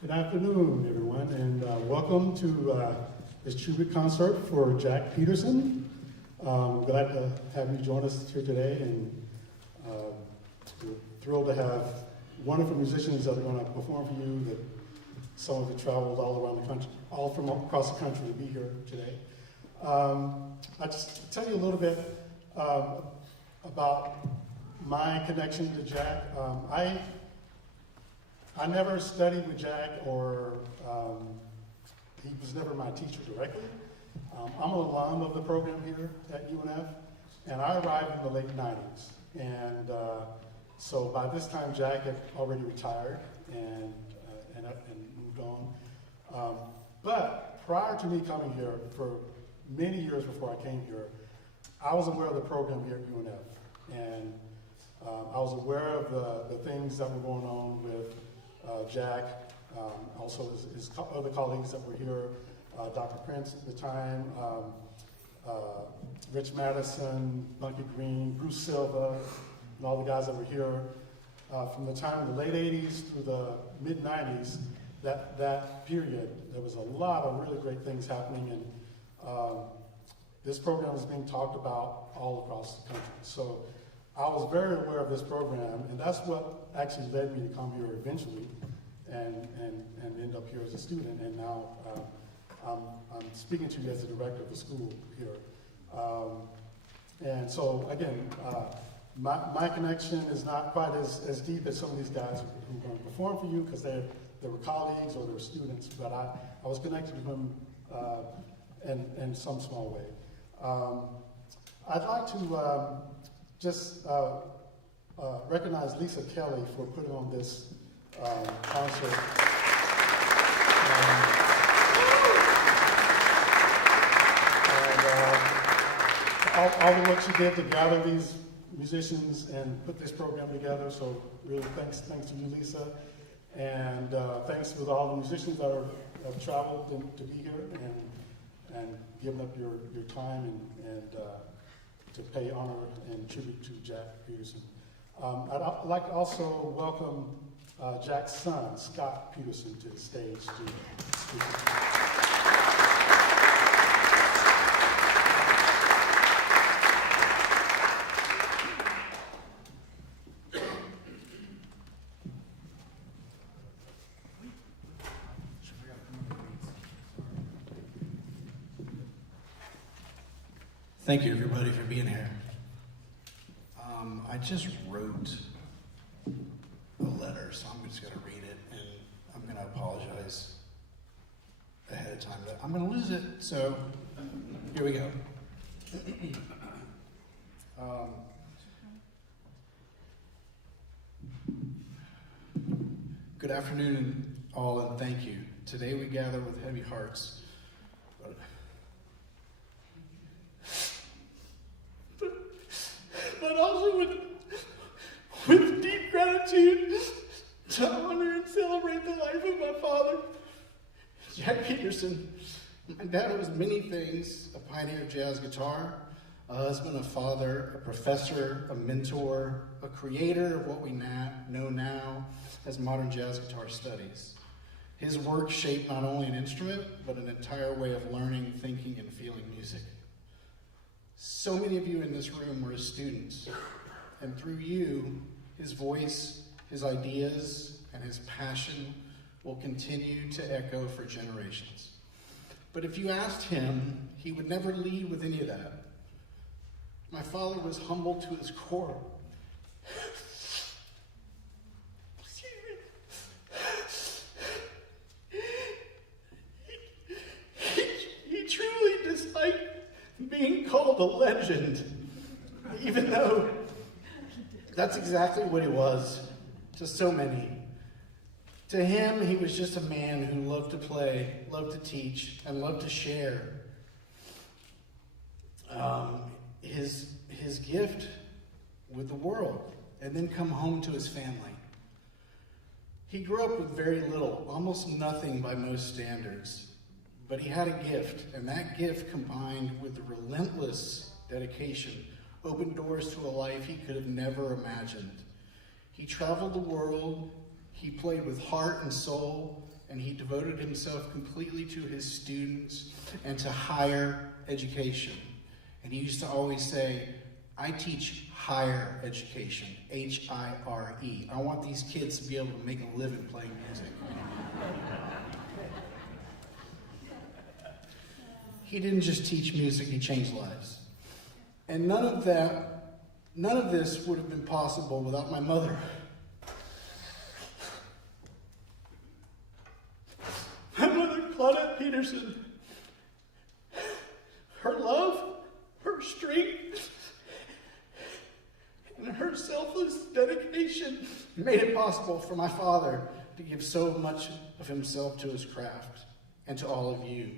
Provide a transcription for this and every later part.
Good afternoon, everyone, and welcome to this tribute concert for Jack Petersen. Glad to have you join us here today, and we're thrilled to have wonderful musicians that are going to perform for you. That some of you traveled all around the country, all from across the country to be here today. I'll just tell you a little bit about my connection to Jack. I never studied with Jack, or he was never my teacher directly. I'm an alum of the program here at UNF, and I arrived in the late 90s. And so by this time, Jack had already retired and moved on. But prior to me coming here, for many years before I came here, I was aware of the program here at UNF. And I was aware of the things that were going on with Jack, also his other colleagues that were here, Dr. Prince at the time, Rich Madison, Bunky Green, Bruce Silva, and all the guys that were here from the time of the late 80s through the mid 90s. That period, there was a lot of really great things happening, and this program was being talked about all across the country. So I was very aware of this program, and that's what actually led me to come here eventually and end up here as a student. And now I'm speaking to you as the director of the school here. And so again, my connection is not quite as deep as some of these guys who are going to perform for you, because they were colleagues or they were students, but I was connected to them in some small way. I'd like to just recognize Lisa Kelly for putting on this concert. All the work she did to gather these musicians and put this program together. So really thanks to you, Lisa. And thanks to all the musicians that have traveled to be here and given up your time and to pay honor and tribute to Jack Petersen. I'd like to also welcome Jack's son, Scott Petersen, to the stage to speak. Thank you, everybody, for being here. I just wrote a letter, so I'm just going to read it, and I'm going to apologize ahead of time that I'm going to lose it, so here we go. Good afternoon, all, and thank you. Today we gather with heavy hearts. But also with deep gratitude to honor and celebrate the life of my father, Jack Petersen. My dad was many things: a pioneer of jazz guitar, a husband, a father, a professor, a mentor, a creator of what we know now as modern jazz guitar studies. His work shaped not only an instrument, but an entire way of learning, thinking, and feeling music. So many of you in this room were his students, and through you, his voice, His ideas and his passion will continue to echo for generations. But if you asked him, he would never lead with any of that. My father was humble to his core. He truly disliked being called a legend, even though that's exactly what he was to so many. To him, he was just a man who loved to play, loved to teach, and loved to share. His gift with the world, and then come home to his family. He grew up with very little, almost nothing by most standards, but he had a gift, and that gift combined with the relentless dedication opened doors to a life he could have never imagined. He traveled the world, he played with heart and soul, and he devoted himself completely to his students and to higher education. And he used to always say, I teach higher education, H-I-R-E. I want these kids to be able to make a living playing music. He didn't just teach music, he changed lives. And none of this would have been possible without my mother. My mother, Claudette Petersen, her love, her strength, and her selfless dedication made it possible for my father to give so much of himself to his craft and to all of you.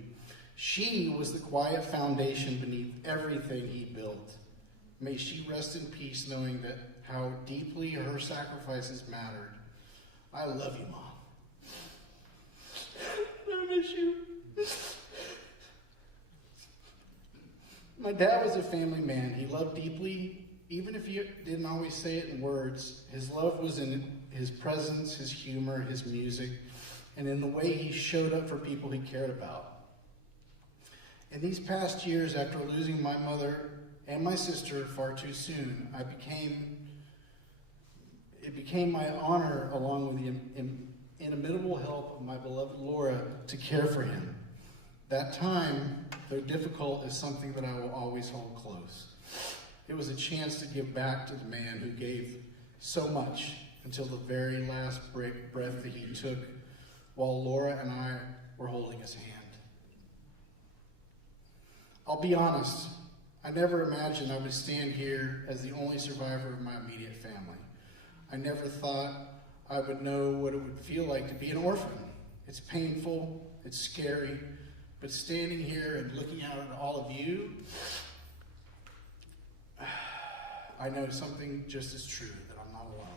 She was the quiet foundation beneath everything he built. May she rest in peace knowing that how deeply her sacrifices mattered. I love you, Mom. I miss you. My dad was a family man. He loved deeply, even if he didn't always say it in words. His love was in his presence, his humor, his music, and in the way he showed up for people he cared about. In these past years, after losing my mother and my sister far too soon, it became my honor, along with the inimitable help of my beloved Laura, to care for him. That time, though difficult, is something that I will always hold close. It was a chance to give back to the man who gave so much until the very last breath that he took while Laura and I were holding his hand. I'll be honest, I never imagined I would stand here as the only survivor of my immediate family. I never thought I would know what it would feel like to be an orphan. It's painful, it's scary, but standing here and looking out at all of you, I know something just as true, that I'm not alone.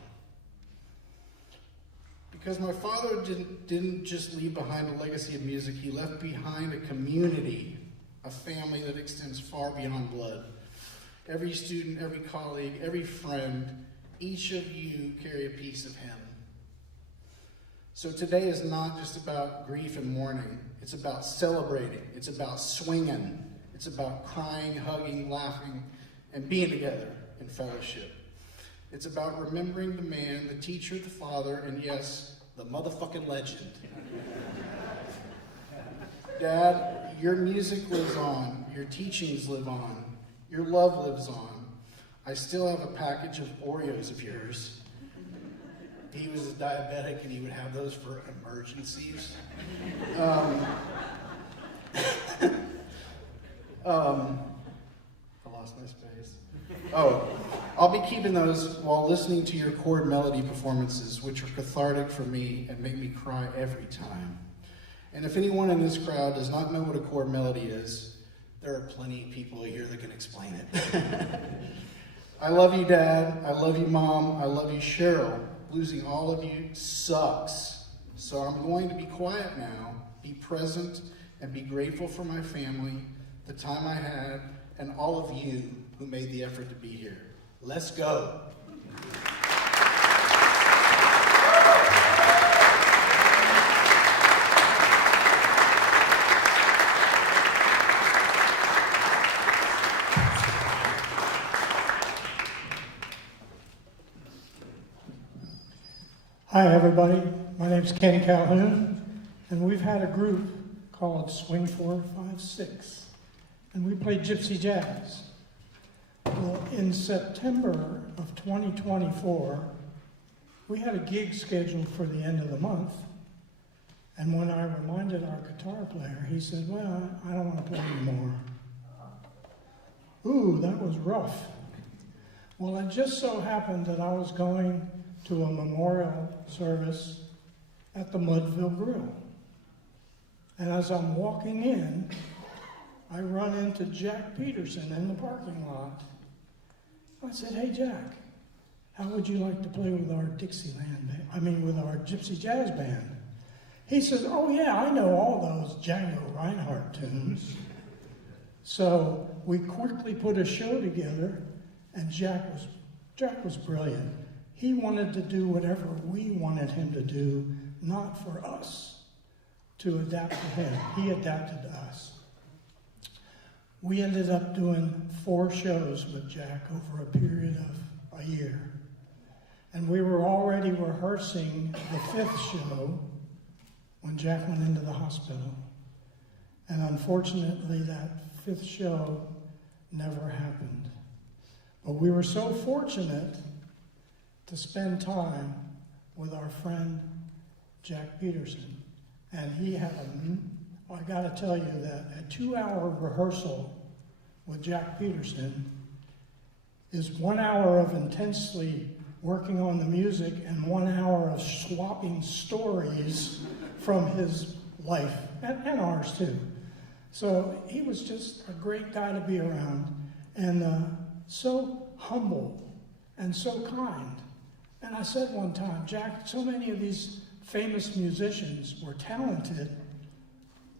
Because my father didn't just leave behind a legacy of music, he left behind a community, a family that extends far beyond blood. Every student, every colleague, every friend, each of you carry a piece of him. So today is not just about grief and mourning. It's about celebrating. It's about swinging. It's about crying, hugging, laughing, and being together in fellowship. It's about remembering the man, the teacher, the father, and yes, the motherfucking legend. Dad, your music lives on. Your teachings live on. Your love lives on. I still have a package of Oreos of yours. He was a diabetic and he would have those for emergencies. I lost my space. Oh, I'll be keeping those while listening to your chord melody performances, which are cathartic for me and make me cry every time. And if anyone in this crowd does not know what a chord melody is, there are plenty of people here that can explain it. I love you, Dad. I love you, Mom. I love you, Cheryl. Losing all of you sucks. So I'm going to be quiet now, be present, and be grateful for my family, the time I had, and all of you who made the effort to be here. Let's go. Hi, everybody. My name's Ken Calhoun, and we've had a group called Swing 456, and we play gypsy jazz. Well, in September of 2024, we had a gig scheduled for the end of the month, and when I reminded our guitar player, he said, well, I don't want to play anymore. Ooh, that was rough. Well, it just so happened that I was going to a memorial service at the Mudville Grill. And as I'm walking in, I run into Jack Petersen in the parking lot. I said, hey, Jack, how would you like to play with our with our Gypsy Jazz Band? He says, oh yeah, I know all those Django Reinhardt tunes. So we quickly put a show together, and Jack was brilliant. He wanted to do whatever we wanted him to do, not for us to adapt to him. He adapted to us. We ended up doing 4 shows with Jack over a period of a year. And we were already rehearsing the 5th show when Jack went into the hospital. And unfortunately, that 5th show never happened. But we were so fortunate to spend time with our friend Jack Petersen. And he had I gotta tell you that a 2-hour rehearsal with Jack Petersen is 1 hour of intensely working on the music and 1 hour of swapping stories from his life, and ours too. So he was just a great guy to be around, and so humble and so kind. And I said one time, Jack, so many of these famous musicians were talented,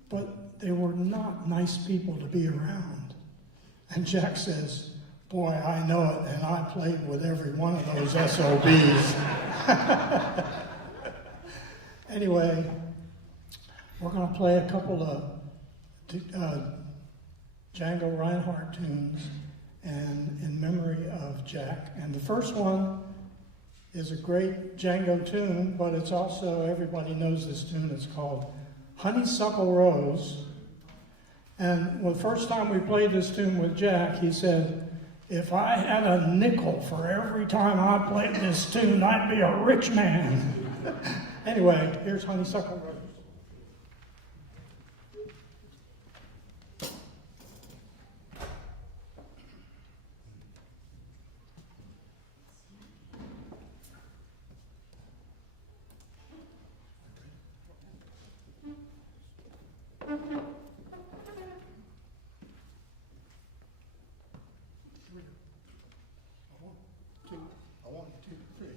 but they were not nice people to be around. And Jack says, boy, I know it, and I played with every one of those SOBs. Anyway, we're going to play a couple of Django Reinhardt tunes and in memory of Jack. And the first one is a great Django tune, but it's also, everybody knows this tune, it's called Honeysuckle Rose. And the first time we played this tune with Jack, he said, if I had a nickel for every time I played this tune, I'd be a rich man. Anyway, here's Honeysuckle Rose. One, two, three.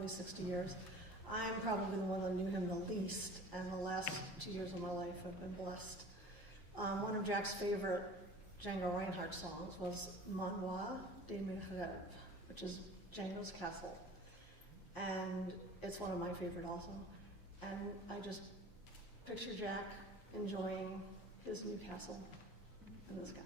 probably 60 years. I'm probably the one that knew him the least, and the last 2 years of my life I've been blessed. One of Jack's favorite Django Reinhardt songs was Manoir de mes rêves, which is Django's Castle. And it's one of my favorite also. And I just picture Jack enjoying his new castle in the sky.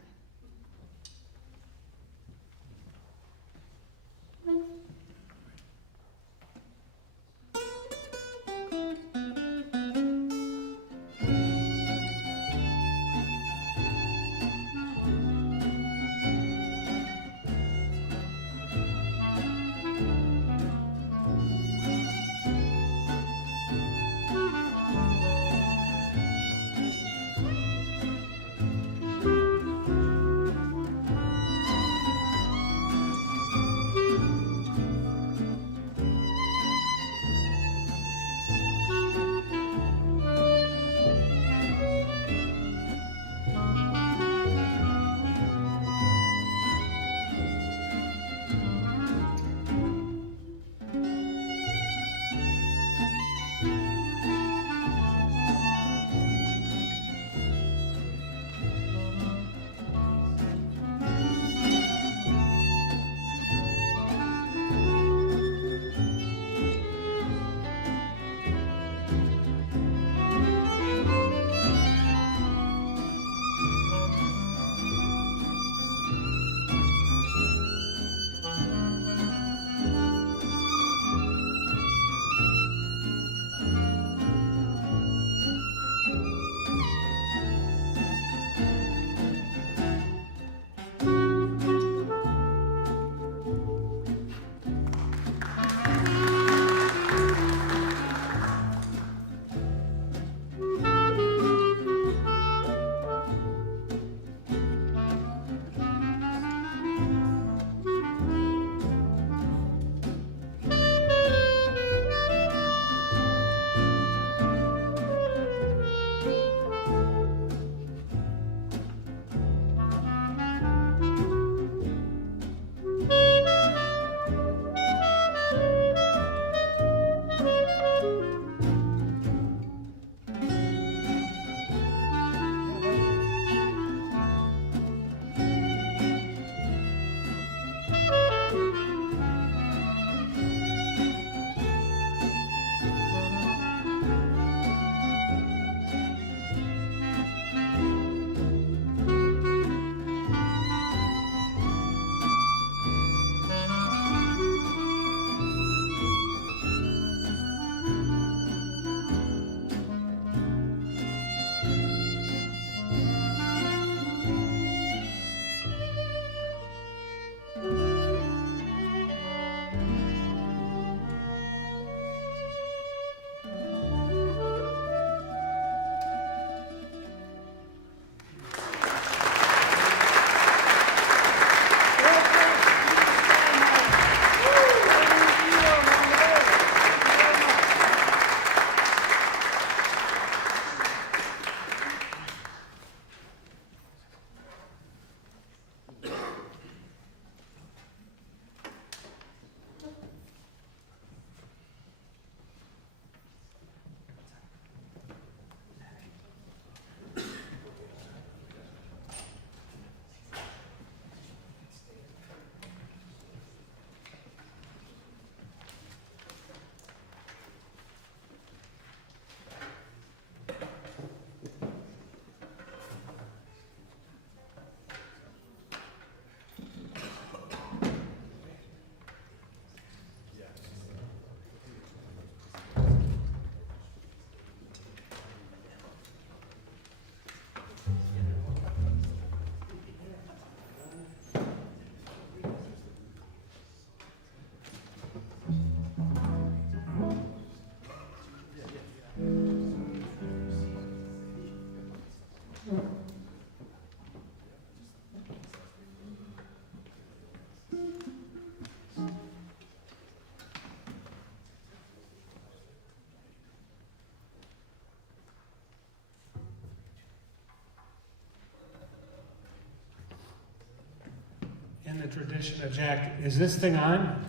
In the tradition of Jack, is this thing on?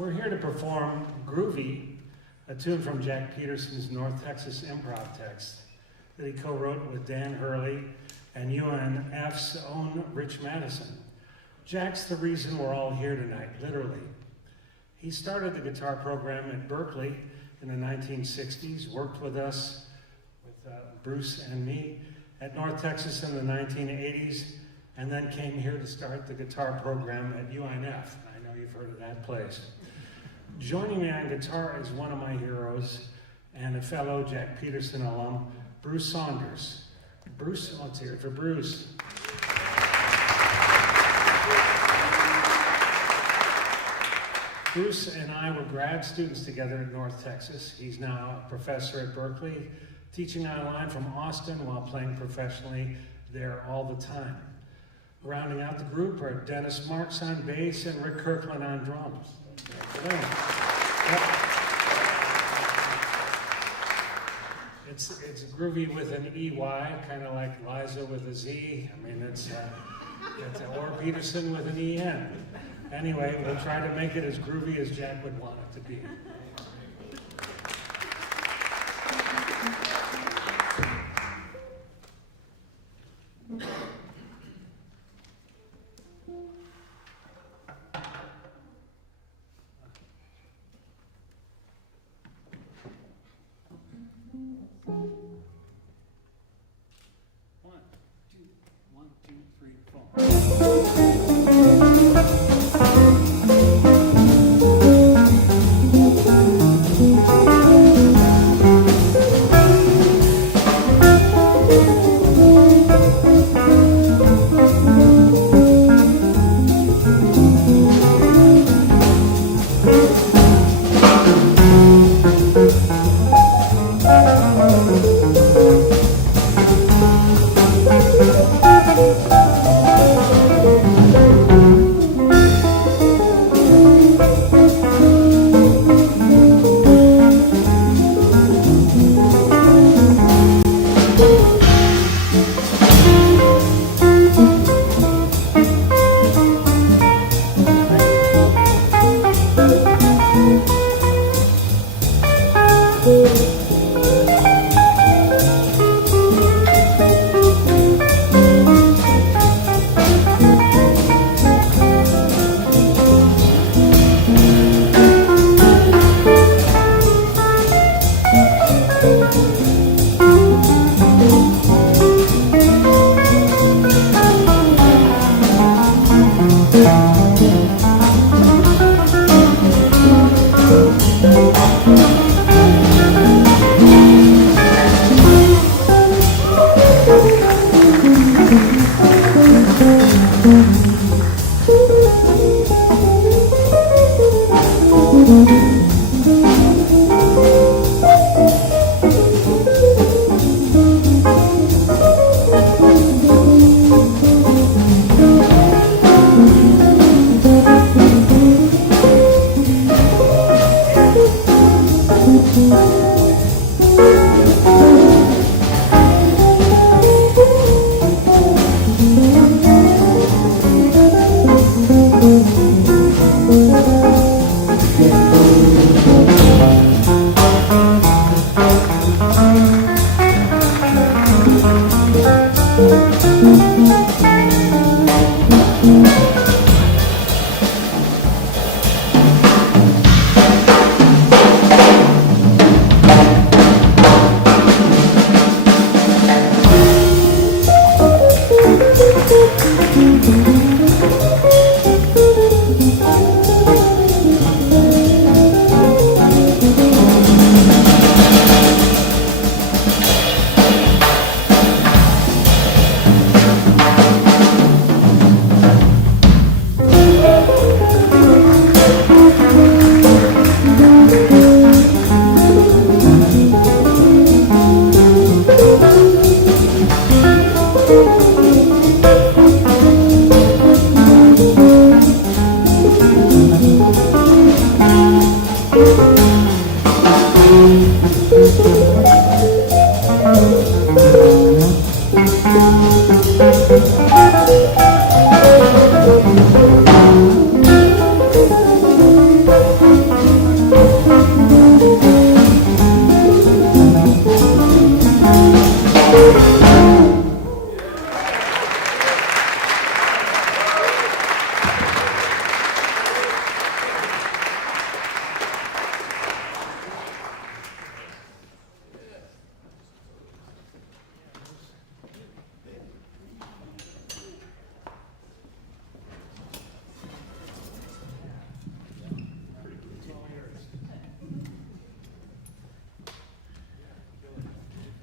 We're here to perform Groovy, a tune from Jack Petersen's North Texas improv text that he co-wrote with Dan Hurley and UNF's own Rich Madison. Jack's the reason we're all here tonight, literally. He started the guitar program at Berkeley in the 1960s, worked with us, with Bruce and me, at North Texas in the 1980s, and then came here to start the guitar program at UNF. I know you've heard of that place. Joining me on guitar is one of my heroes and a fellow Jack Petersen alum, Bruce Saunders. Bruce, let's hear it for Bruce. Bruce and I were grad students together at North Texas. He's now a professor at Berkeley, teaching online from Austin while playing professionally there all the time. Rounding out the group are Dennis Marks on bass and Rick Kirkland on drums. It's groovy with an EY, kind of like Liza with a Z. I mean, or Peterson with an EN. Anyway, we'll try to make it as groovy as Jack would want it to be. One, two, three, four.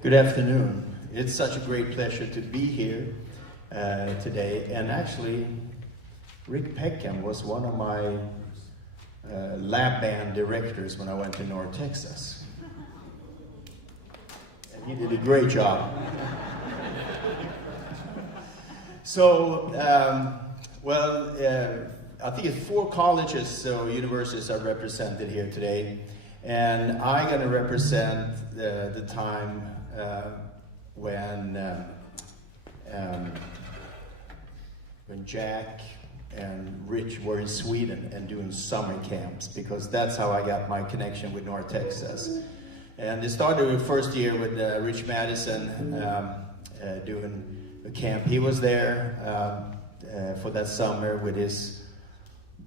Good afternoon. It's such a great pleasure to be here today. And actually, Rick Peckham was one of my lab band directors when I went to North Texas. And he did a great job. So, I think it's 4 colleges or universities are represented here today. And I'm going to represent the time when Jack and Rich were in Sweden and doing summer camps, because that's how I got my connection with North Texas. And it started the first year with Rich Madison doing a camp. He was there for that summer with his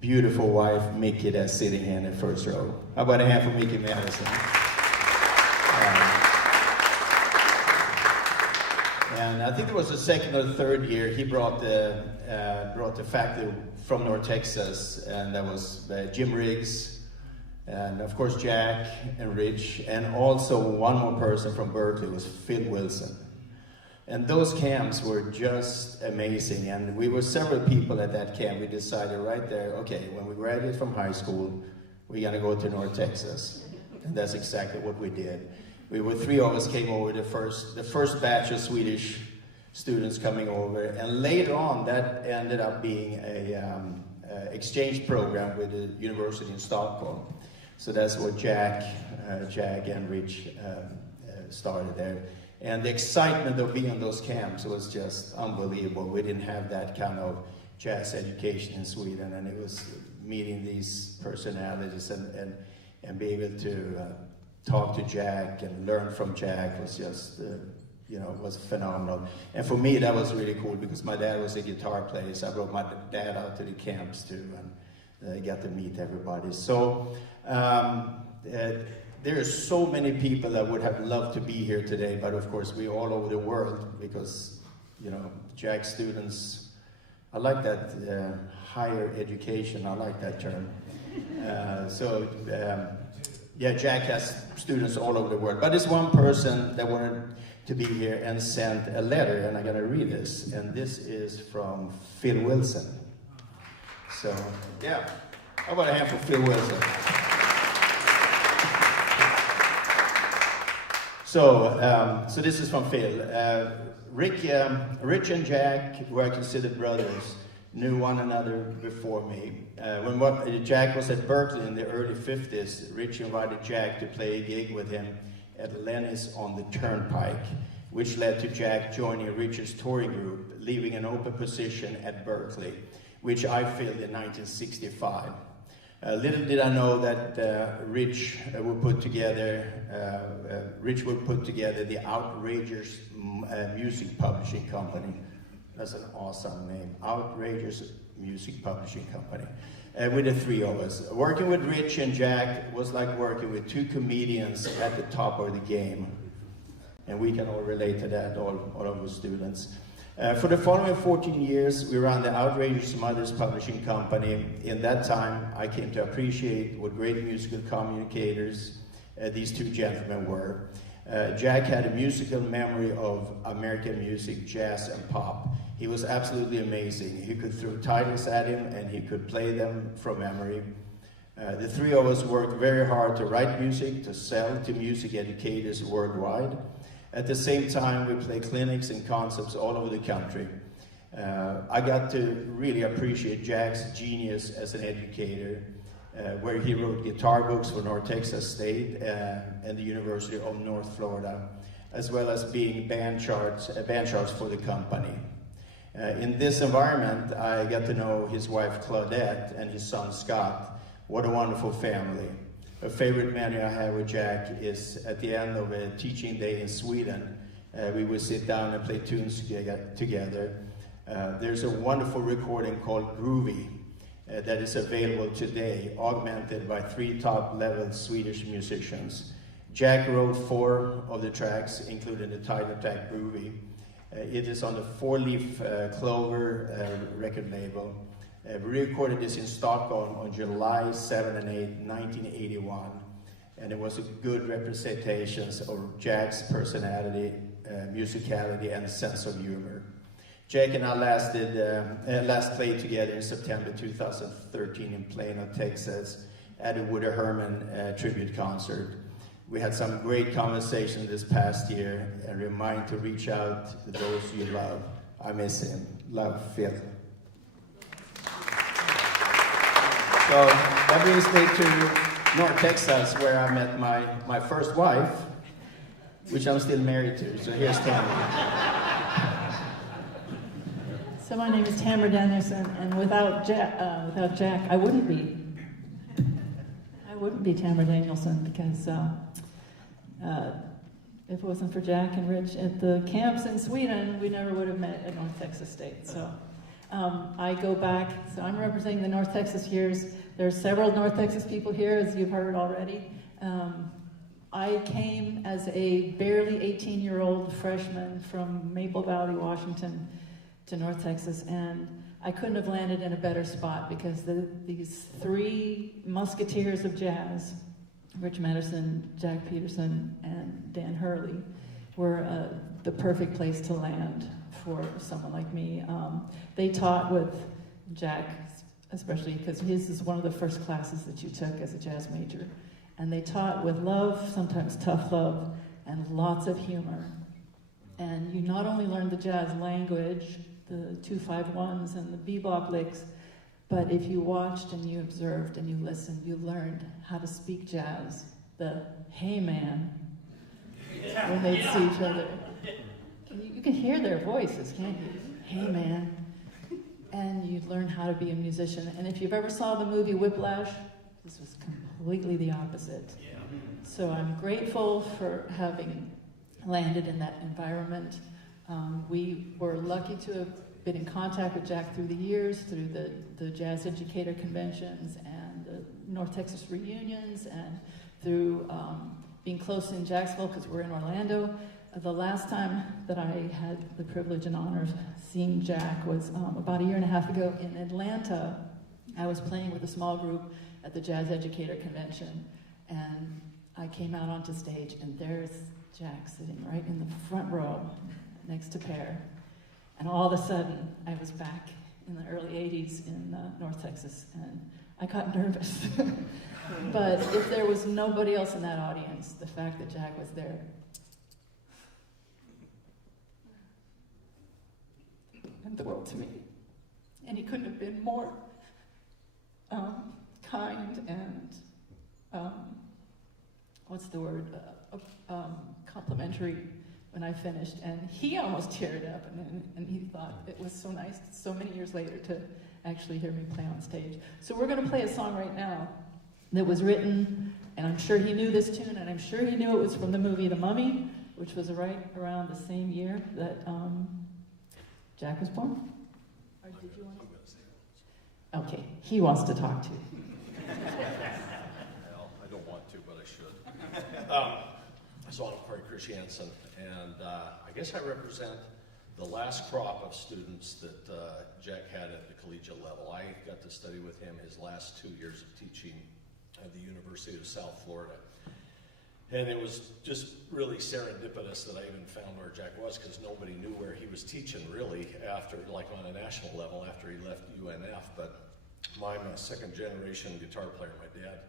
beautiful wife, Mickey, that's sitting here in the first row. How about a hand for Mickey Madison? And I think it was the second or third year he brought the faculty from North Texas, and that was Jim Riggs, and of course Jack and Rich, and also one more person from Berkeley was Phil Wilson. And those camps were just amazing, and we were several people at that camp. We decided right there, okay, when we graduate from high school, we're gonna go to North Texas. And that's exactly what we did. We were 3 of us came over, the first batch of Swedish students coming over, and later on that ended up being a exchange program with the university in Stockholm. So that's what Jack and Rich started there. And the excitement of being in those camps was just unbelievable. We didn't have that kind of jazz education in Sweden, and it was meeting these personalities and be able to talk to Jack and learn from Jack was just, was phenomenal. And for me, that was really cool because my dad was a guitar player, so I brought my dad out to the camps too, and I got to meet everybody. So there are so many people that would have loved to be here today, but of course we're all over the world because, Jack students, I like that higher education, I like that term. Jack has students all over the world, but there's one person that wanted to be here and sent a letter, and I'm gonna read this, and this is from Phil Wilson. So, how about a hand for Phil Wilson? So this is from Phil. Rich and Jack, who I considered brothers, knew one another before me. When Jack was at Berkeley in the early 50s, Rich invited Jack to play a gig with him at Lenny's on the Turnpike, which led to Jack joining Rich's touring group, leaving an open position at Berkeley, which I filled in 1965. Little did I know that Rich would put together the Outrageous Music Publishing Company. That's an awesome name, Outrageous Music Publishing Company, with the 3 of us. Working with Rich and Jack was like working with 2 comedians at the top of the game. And we can all relate to that, all of the students. For the following 14 years, we ran the Outrageous Mothers Publishing Company. In that time, I came to appreciate what great musical communicators these 2 gentlemen were. Jack had a musical memory of American music, jazz, and pop. He was absolutely amazing. He could throw titles at him, and he could play them from memory. The 3 of us worked very hard to write music, to sell to music educators worldwide. At the same time, we played clinics and concerts all over the country. I got to really appreciate Jack's genius as an educator, where he wrote guitar books for North Texas State and the University of North Florida, as well as being band charts for the company. In this environment, I got to know his wife Claudette and his son Scott. What a wonderful family. A favorite memory I have with Jack is at the end of a teaching day in Sweden, we would sit down and play tunes together. There's a wonderful recording called Groovy that is available today, augmented by 3 top-level Swedish musicians. Jack wrote 4 of the tracks, including the title track Groovy. It is on the 4-Leaf Clover record label. We recorded this in Stockholm on July 7 and 8, 1981. and it was a good representation of Jack's personality, musicality, and sense of humor. Jack and I last played together in September 2013 in Plano, Texas, at a Woody Herman tribute concert. We had some great conversation this past year, and remind to reach out to those you love. I miss him. Love, Phil. So that brings me to North Texas, where I met my first wife, which I'm still married to. So here's Tamara. So my name is Tamara Danielson, and without Jack, I wouldn't be. I wouldn't be Tamara Danielson, because if it wasn't for Jack and Rich at the camps in Sweden, we never would have met at North Texas State. So I go back, so I'm representing the North Texas years. There's several North Texas people here, as you've heard already. I came as a barely 18-year-old freshman from Maple Valley, Washington, to North Texas, and I couldn't have landed in a better spot, because these three musketeers of jazz, Rich Madison, Jack Petersen, and Dan Hurley, were the perfect place to land for someone like me. They taught with Jack, especially because his is one of the first classes that you took as a jazz major. And they taught with love, sometimes tough love, and lots of humor. And you not only learned the jazz language, the 2-5-1s and the bebop licks, but if you watched and you observed and you listened, you learned how to speak jazz. The hey man, when they'd see each other. You can hear their voices, can't you? Hey man. And you'd learn how to be a musician. And if you've ever saw the movie Whiplash, this was completely the opposite. So I'm grateful for having landed in that environment. We were lucky to have been in contact with Jack through the years, through the Jazz Educator Conventions and the North Texas reunions, and through being close in Jacksonville, because we're in Orlando. The last time that I had the privilege and honor of seeing Jack was about a year and a half ago in Atlanta. I was playing with a small group at the Jazz Educator Convention, and I came out onto stage, and there's Jack sitting right in the front row next to Pear. And all of a sudden, I was back in the early 80s in North Texas, and I got nervous. But if there was nobody else in that audience, the fact that Jack was there meant the world to me. And he couldn't have been more kind and, what's the word, complimentary when I finished. And he almost teared up, and he thought it was so nice so many years later to actually hear me play on stage. So we're going to play a song right now that was written, and I'm sure he knew this tune, and I'm sure he knew it was from the movie The Mummy, which was right around the same year that Jack was born. Or did you want to? Okay, he wants to talk to you. Well, I don't want to, but I should. So I'm Corey Christiansen, and I guess I represent the last crop of students that Jack had at the collegiate level. I got to study with him his last 2 years of teaching at the University of South Florida. And it was just really serendipitous that I even found where Jack was, because nobody knew where he was teaching really after, like on a national level, after he left UNF. But I'm a second generation guitar player. My dad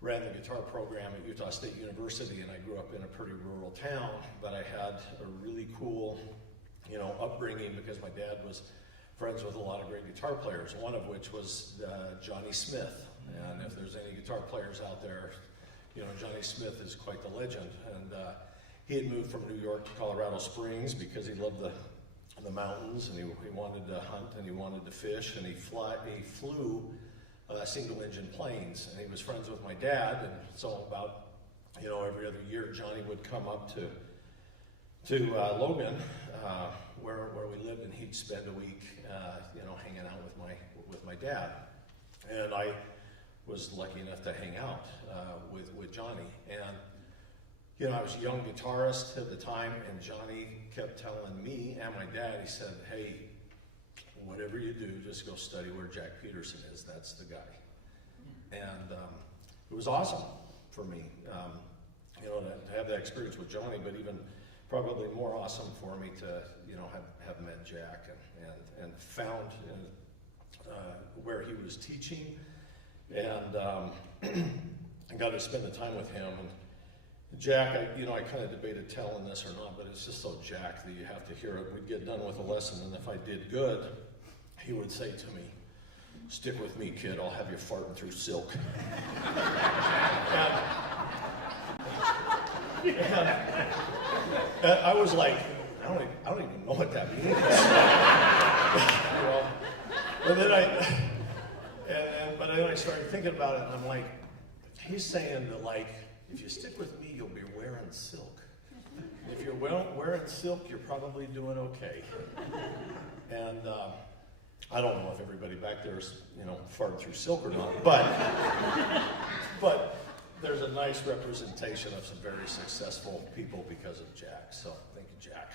ran the guitar program at Utah State University, and I grew up in a pretty rural town, but I had a really cool, upbringing, because my dad was friends with a lot of great guitar players, one of which was Johnny Smith. And if there's any guitar players out there, Johnny Smith is quite the legend. And he had moved from New York to Colorado Springs because he loved the mountains, and he wanted to hunt, and he wanted to fish, and he flew single-engine planes, and he was friends with my dad. And so about every other year, Johnny would come up to Logan, where we lived, and he'd spend a week hanging out with my dad. And I was lucky enough to hang out with Johnny. And I was a young guitarist at the time, and Johnny kept telling me and my dad, he said, "Hey, whatever you do, just go study where Jack Petersen is. That's the guy." And it was awesome for me. You know, to have that experience with Johnny, but even probably more awesome for me to, you know, have met Jack and found where he was teaching, and I got to spend the time with him. And Jack, I kind of debated telling this or not, but it's just so Jack that you have to hear it. We'd get done with a lesson, and if I did good, he would say to me, "Stick with me, kid, I'll have you farting through silk." And I was like, I don't even know what that means. But then I started thinking about it, and I'm like, he's saying that, like, if you stick with me, you'll be wearing silk. If you're wearing silk, you're probably doing okay. And I don't know if everybody back there is, farting through silk or not, but there's a nice representation of some very successful people because of Jack. So thank you, Jack.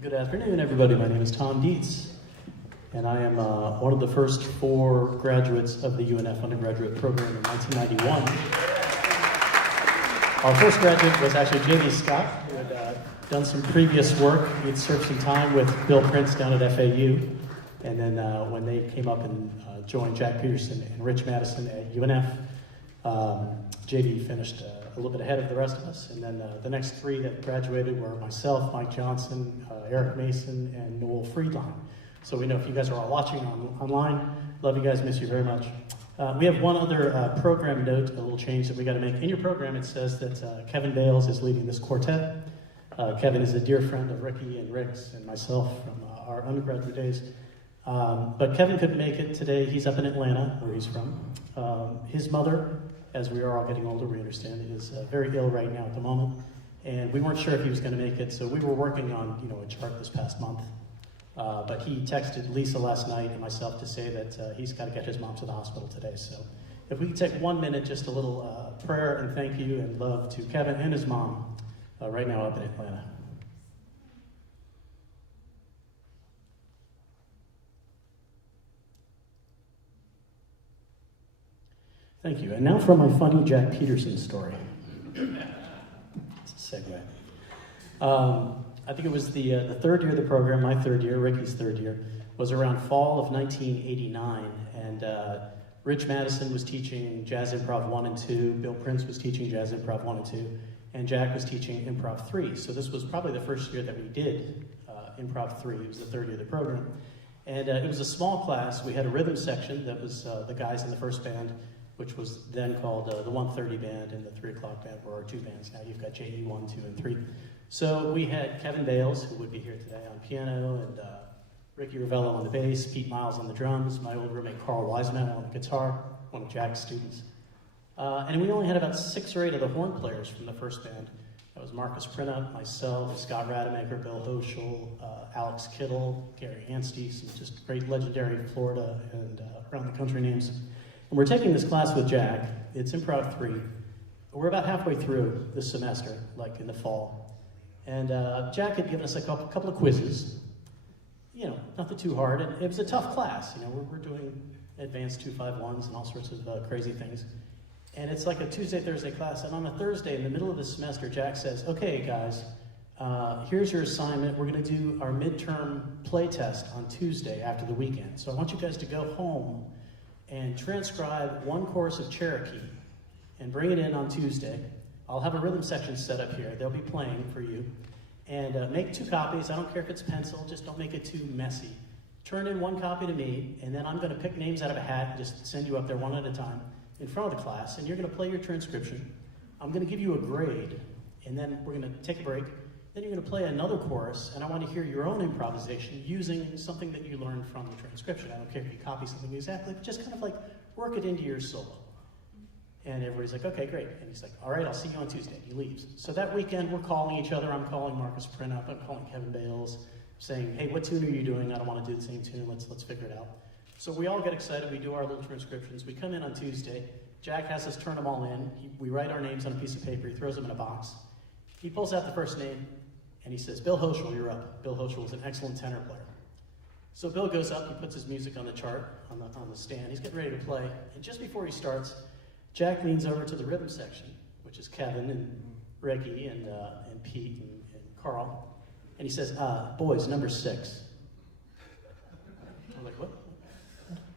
Good afternoon, everybody. My name is Tom Dietz, and I am one of the first 4 graduates of the UNF undergraduate program in 1991. Our first graduate was actually J.D. Scott, who had done some previous work. He had served some time with Bill Prince down at FAU, and then when they came up and joined Jack Petersen and Rich Madison at UNF, J.D. finished a little bit ahead of the rest of us, and then the next 3 that graduated were myself, Mike Johnson, Eric Mason, and Noel Friedline. So we know if you guys are all watching online, love you guys, miss you very much. We have one other program note, a little change that we got to make. In your program, it says that Kevin Bales is leading this quartet. Kevin is a dear friend of Ricky and Rick's and myself from our undergraduate days. But Kevin couldn't make it today. He's up in Atlanta, where he's from. His mother, as we are all getting older, we understand, is very ill right now at the moment. And we weren't sure if he was going to make it, so we were working on a chart this past month. But he texted Lisa last night and myself to say that he's got to get his mom to the hospital today. So if we could take 1 minute, just a little prayer and thank you and love to Kevin and his mom right now up in Atlanta. Thank you. And now for my funny Jack Petersen story. It's a segue. I think it was the 3rd year of the program, my 3rd year, Ricky's 3rd year, was around fall of 1989. And Rich Madison was teaching Jazz Improv 1 and 2. Bill Prince was teaching Jazz Improv 1 and 2. And Jack was teaching Improv 3. So this was probably the first year that we did Improv 3. It was the 3rd year of the program. And it was a small class. We had a rhythm section that was the guys in the first band, which was then called the 1:30 band, and the 3 o'clock band were our 2 bands. Now you've got JE 1, 2, and 3. So we had Kevin Bales, who would be here today, on piano, and Ricky Ravello on the bass, Pete Miles on the drums, my old roommate Carl Wiseman on the guitar, one of Jack's students. And we only had about 6 or 8 of the horn players from the first band. That was Marcus Printup, myself, Scott Rademacher, Bill Hoschel, Alex Kittle, Gary Anstey, some just great legendary Florida and around the country names. And we're taking this class with Jack. It's Improv 3. We're about halfway through this semester, like in the fall. And Jack had given us a couple of quizzes. Nothing too hard. And it was a tough class. We're doing advanced 251s and all sorts of crazy things. And it's like a Tuesday, Thursday class. And on a Thursday, in the middle of the semester, Jack says, okay, guys, here's your assignment. We're going to do our midterm play test on Tuesday after the weekend. So I want you guys to go home and transcribe 1 course of Cherokee and bring it in on Tuesday. I'll have a rhythm section set up here. They'll be playing for you. And make 2 copies. I don't care if it's pencil, just don't make it too messy. Turn in 1 copy to me, and then I'm going to pick names out of a hat and just send you up there one at a time in front of the class, and you're going to play your transcription. I'm going to give you a grade, and then we're going to take a break. Then you're going to play another chorus, and I want to hear your own improvisation using something that you learned from the transcription. I don't care if you copy something exactly, but just kind of like work it into your solo. And everybody's like, okay, great. And he's like, all right, I'll see you on Tuesday. He leaves. So that weekend, we're calling each other. I'm calling Marcus Printup. I'm calling Kevin Bales, saying, hey, what tune are you doing? I don't want to do the same tune. Let's figure it out. So we all get excited. We do our little transcriptions. We come in on Tuesday. Jack has us turn them all in. We write our names on a piece of paper. He throws them in a box. He pulls out the first name, and he says, Bill Hoschel, you're up. Bill Hoschel was an excellent tenor player. So Bill goes up. He puts his music on the chart, on the stand. He's getting ready to play. And just before he starts, Jack leans over to the rhythm section, which is Kevin and Ricky and Pete and Carl. And he says, boys, number 6. I'm like, what?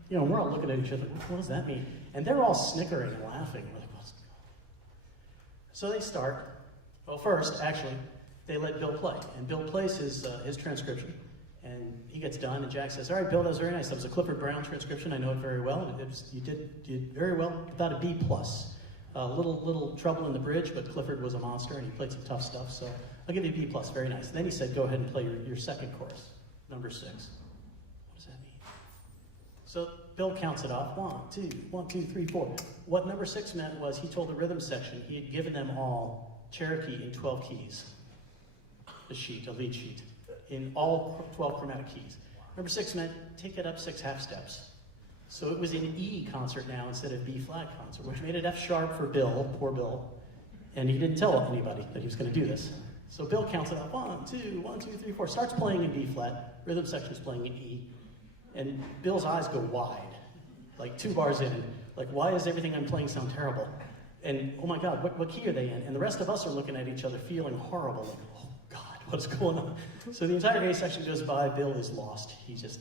We're all looking at each other. What does that mean? And they're all snickering and laughing. We're like, what's going on? So they start. Well, first, actually, they let Bill play. And Bill plays his transcription. And he gets done, and Jack says, all right, Bill, that was very nice. That was a Clifford Brown transcription. I know it very well. You did very well, about a B+. A little trouble in the bridge, but Clifford was a monster, and he played some tough stuff. So I'll give you a B+, very nice. And then he said, go ahead and play your second chorus, number 6. What does that mean? So Bill counts it off. 1, 2, 3, 4. What number 6 meant was he told the rhythm section he had given them all Cherokee in 12 keys. A lead sheet, in all 12 chromatic keys. Number 6 meant take it up 6 half steps. So it was an E concert now instead of B flat concert, which made it F sharp for Bill, poor Bill. And he didn't tell anybody that he was going to do this. So Bill counts it up, 1, 2, 1, 2, 3, 4, starts playing in B flat, rhythm section's playing in E, and Bill's eyes go wide, like 2 bars in, like, why is everything I'm playing sound terrible? And, oh my God, what key are they in? And the rest of us are looking at each other feeling horrible, like, oh God, what's going on? So the entire A section goes by, Bill is lost. He just,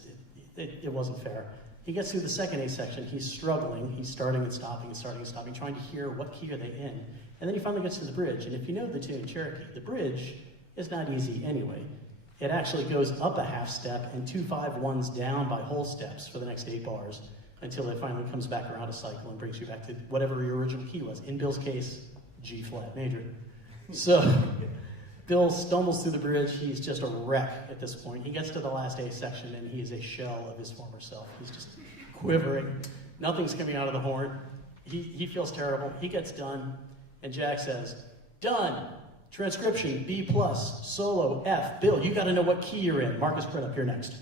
it wasn't fair. He gets through the second A section, he's struggling, he's starting and stopping and starting and stopping, trying to hear what key are they in. And then he finally gets to the bridge, and if you know the tune Cherokee, the bridge is not easy anyway. It actually goes up a half step and 2 5-1s down by whole steps for the next 8 bars until it finally comes back around a cycle and brings you back to whatever your original key was. In Bill's case, G flat major. So Bill stumbles through the bridge. He's just a wreck at this point. He gets to the last A section, and he is a shell of his former self. He's just quivering. Nothing's coming out of the horn. He feels terrible. He gets done, and Jack says, "Done. Transcription, B+, solo, F. Bill, you got to know what key you're in. Marcus, print up, you're next."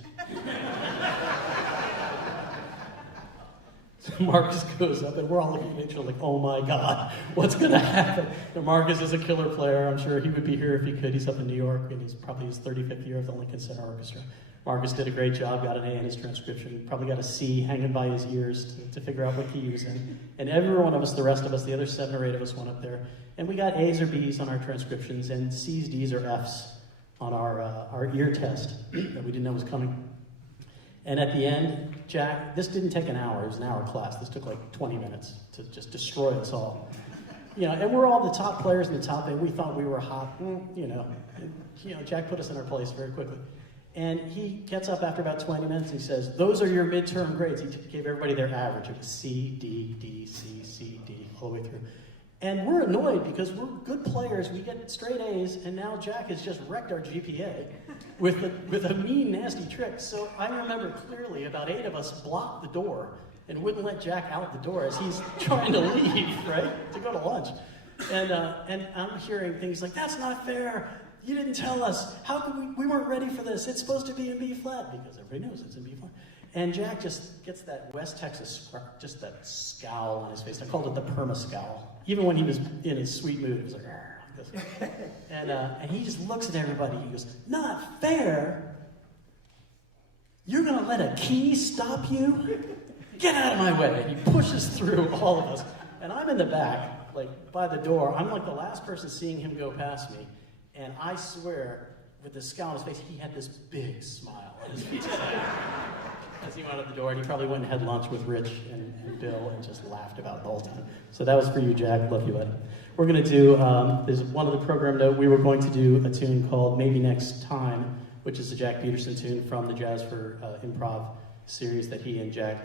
So Marcus goes up, and we're all looking at each other like, oh my God, what's going to happen? And Marcus is a killer player. I'm sure he would be here if he could. He's up in New York, and he's probably his 35th year of the Lincoln Center Orchestra. Marcus did a great job, got an A in his transcription, probably got a C hanging by his ears to figure out what key he was in. And every one of us, the rest of us, the other 7 or 8 of us went up there, and we got A's or B's on our transcriptions, and C's, D's, or F's on our ear test that we didn't know was coming. And at the end, Jack, this didn't take an hour, it was an hour class. This took like 20 minutes to just destroy us all. You know, and we're all the top players in the top A. We thought we were hot, Jack put us in our place very quickly. And he gets up after about 20 minutes and he says, those are your midterm grades. He gave everybody their average. It was C, D, D, C, C, D, all the way through. And we're annoyed because we're good players. We get straight A's, and now Jack has just wrecked our GPA with a mean, nasty trick. So I remember clearly about 8 of us blocked the door and wouldn't let Jack out the door as he's trying to leave, right, to go to lunch. And I'm hearing things like, that's not fair. You didn't tell us. How could we weren't ready for this. It's supposed to be in B flat, because everybody knows it's in B flat. And Jack just gets that West Texas, just that scowl on his face. I called it the perma scowl. Even when he was in his sweet mood, it was like this. And he just looks at everybody. He goes, not fair? You're going to let a key stop you? Get out of my way. And he pushes through all of us. And I'm in the back, like by the door. I'm like the last person seeing him go past me. And I swear, with the scowl on his face, he had this big smile on his face as he went out the door. And he probably went and had lunch with Rich and Bill and just laughed about it the whole time. So that was for you, Jack. Love you, buddy. We're going to do, there's one of the program note, we were going to do a tune called Maybe Next Time, which is a Jack Petersen tune from the Jazz for Improv series that he and Jack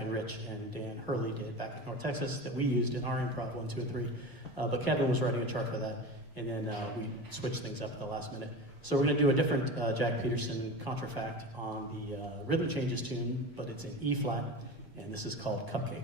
and Rich and Dan Hurley did back in North Texas that we used in our Improv 1, 2, and 3. But Kevin was writing a chart for that. And then we switched things up at the last minute. So we're going to do a different Jack Petersen contrafact on the Rhythm Changes tune, but it's in E flat, and this is called Cupcake.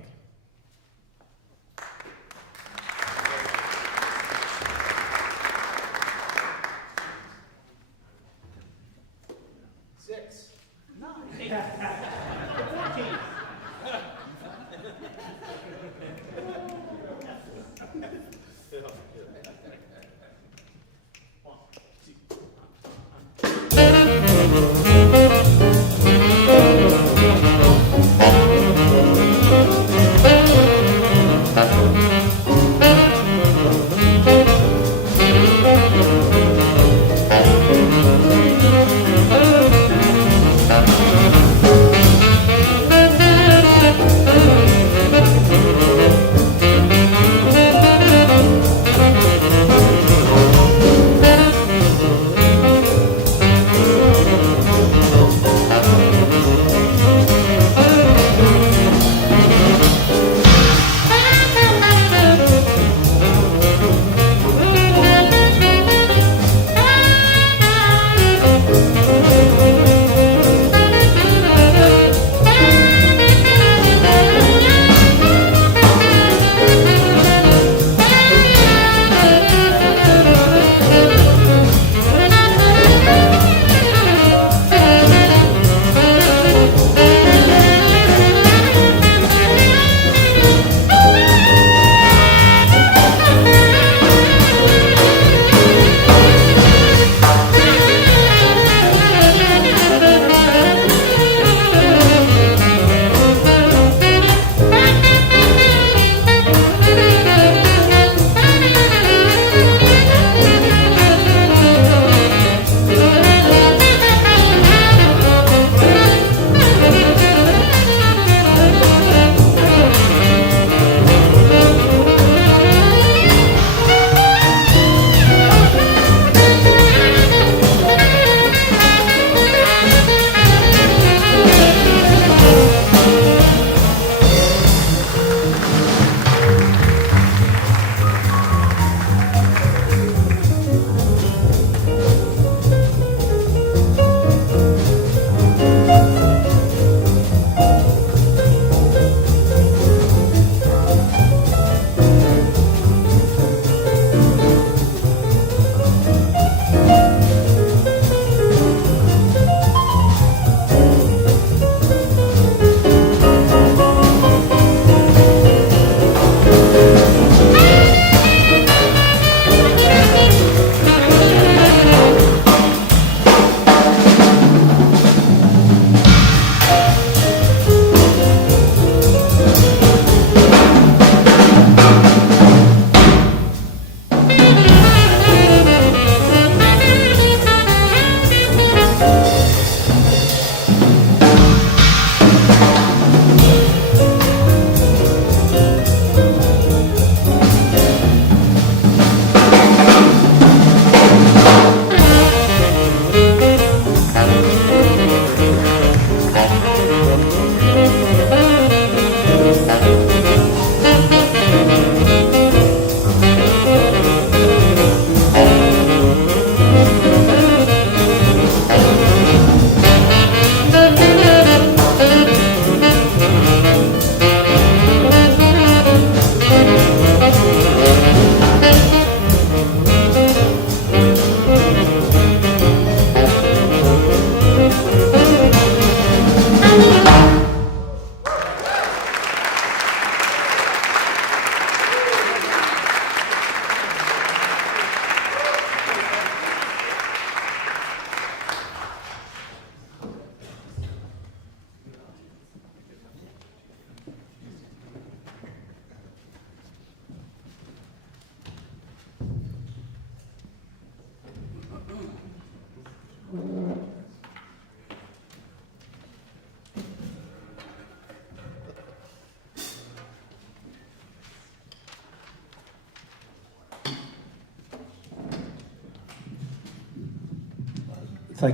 Thank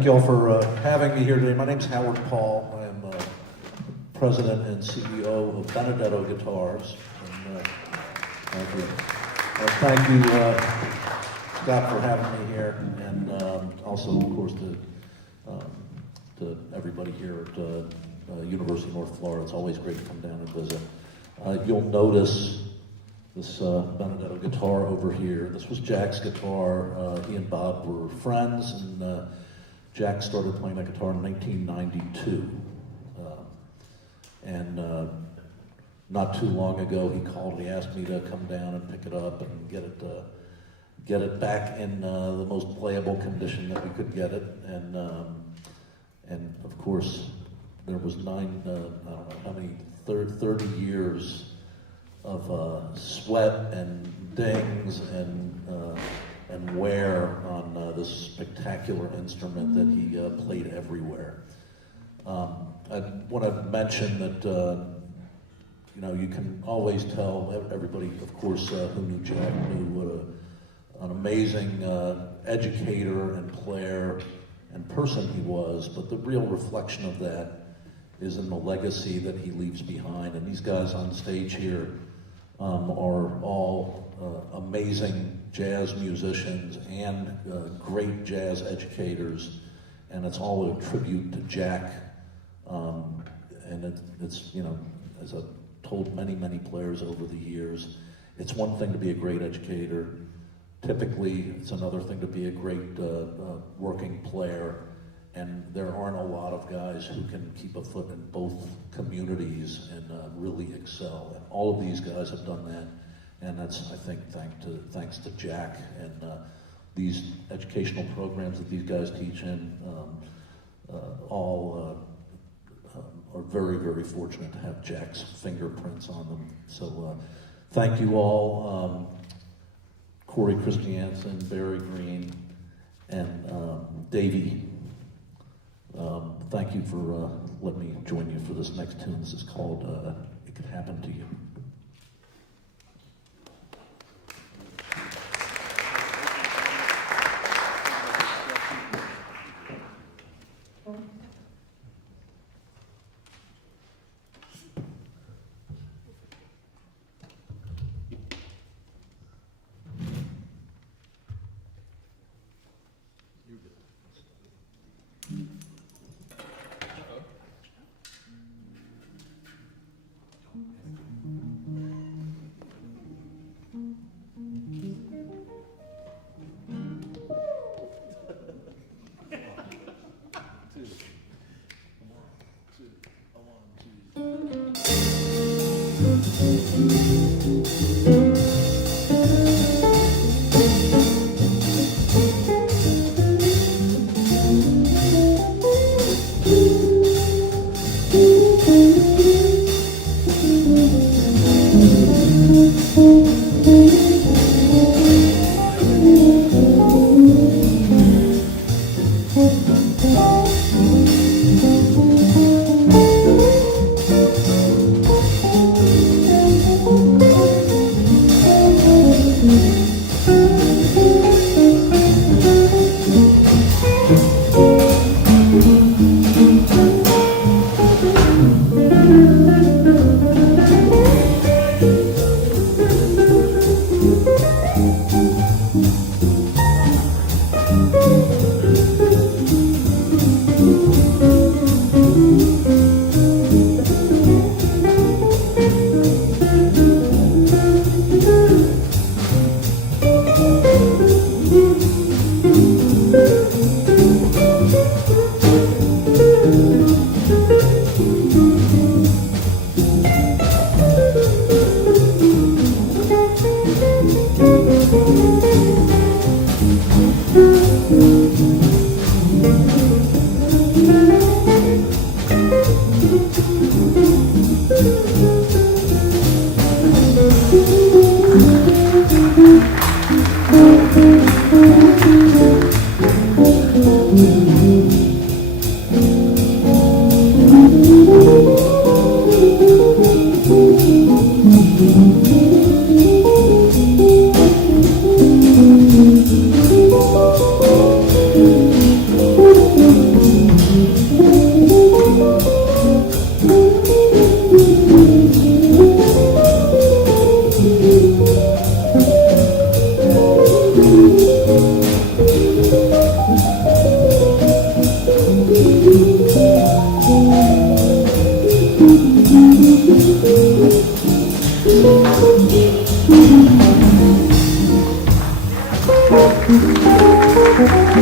you all for having me here today. My name's Howard Paul. I am president and CEO of Benedetto Guitars. And, thank you. Thank you, Scott, for having me here, and also, of course, to everybody here at University of North Florida. It's always great to come down and visit. You'll notice this Benedetto guitar over here. This was Jack's guitar. He and Bob were friends, and Jack started playing that guitar in 1992. Not too long ago, he called and he asked me to come down and pick it up and get it back in the most playable condition that we could get it. And of course, there was I don't know how many, 30 years of sweat and dings and wear on this spectacular instrument that he played everywhere. I want to mention that you can always tell everybody, of course, who knew Jack knew what an amazing educator and player and person he was, but the real reflection of that is in the legacy that he leaves behind. And these guys on stage here are all amazing jazz musicians and great jazz educators, and it's all a tribute to Jack. And it's as I've told many players over the years, it's one thing to be a great educator. Typically, it's another thing to be a great working player, and there aren't a lot of guys who can keep a foot in both communities and really excel. And all of these guys have done that, and that's, I think, thanks to Jack and these educational programs that these guys teach in. All are very fortunate to have Jack's fingerprints on them. So thank you all. Corey Christiansen, Barry Green, and Davey. Thank you for letting me join you for this next tune. This is called It Could Happen to You.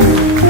Thank you.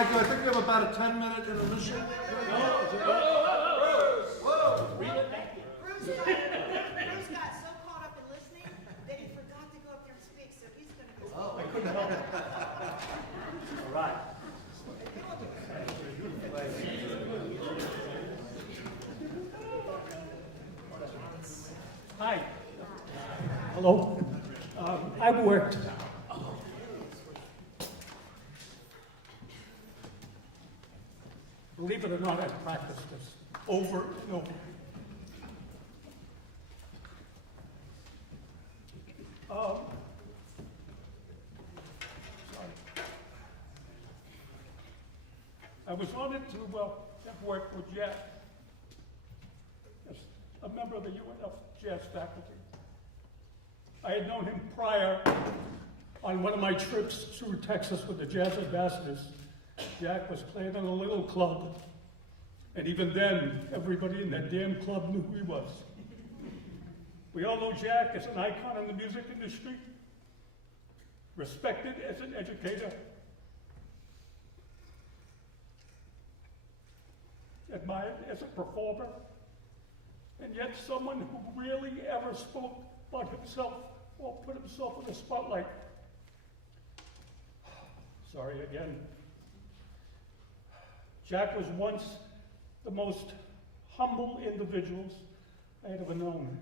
I think we have about a 10-minute intermission. Bruce got so caught up in listening that he forgot to go up there and speak, so he's going to go. Oh, I couldn't help it. All right. Hi. Hello. I worked. Believe it or not, I've practiced this over and over. Sorry. I was honored to have worked with Jack as a member of the UNF jazz faculty. I had known him prior on one of my trips through Texas with the Jazz Ambassadors. Jack was playing in a little club, and even then, everybody in that damn club knew who he was. We all know Jack as an icon in the music industry, respected as an educator, admired as a performer, and yet someone who rarely ever spoke about himself or put himself in the spotlight. Sorry again. Jack was once the most humble individuals I had ever known.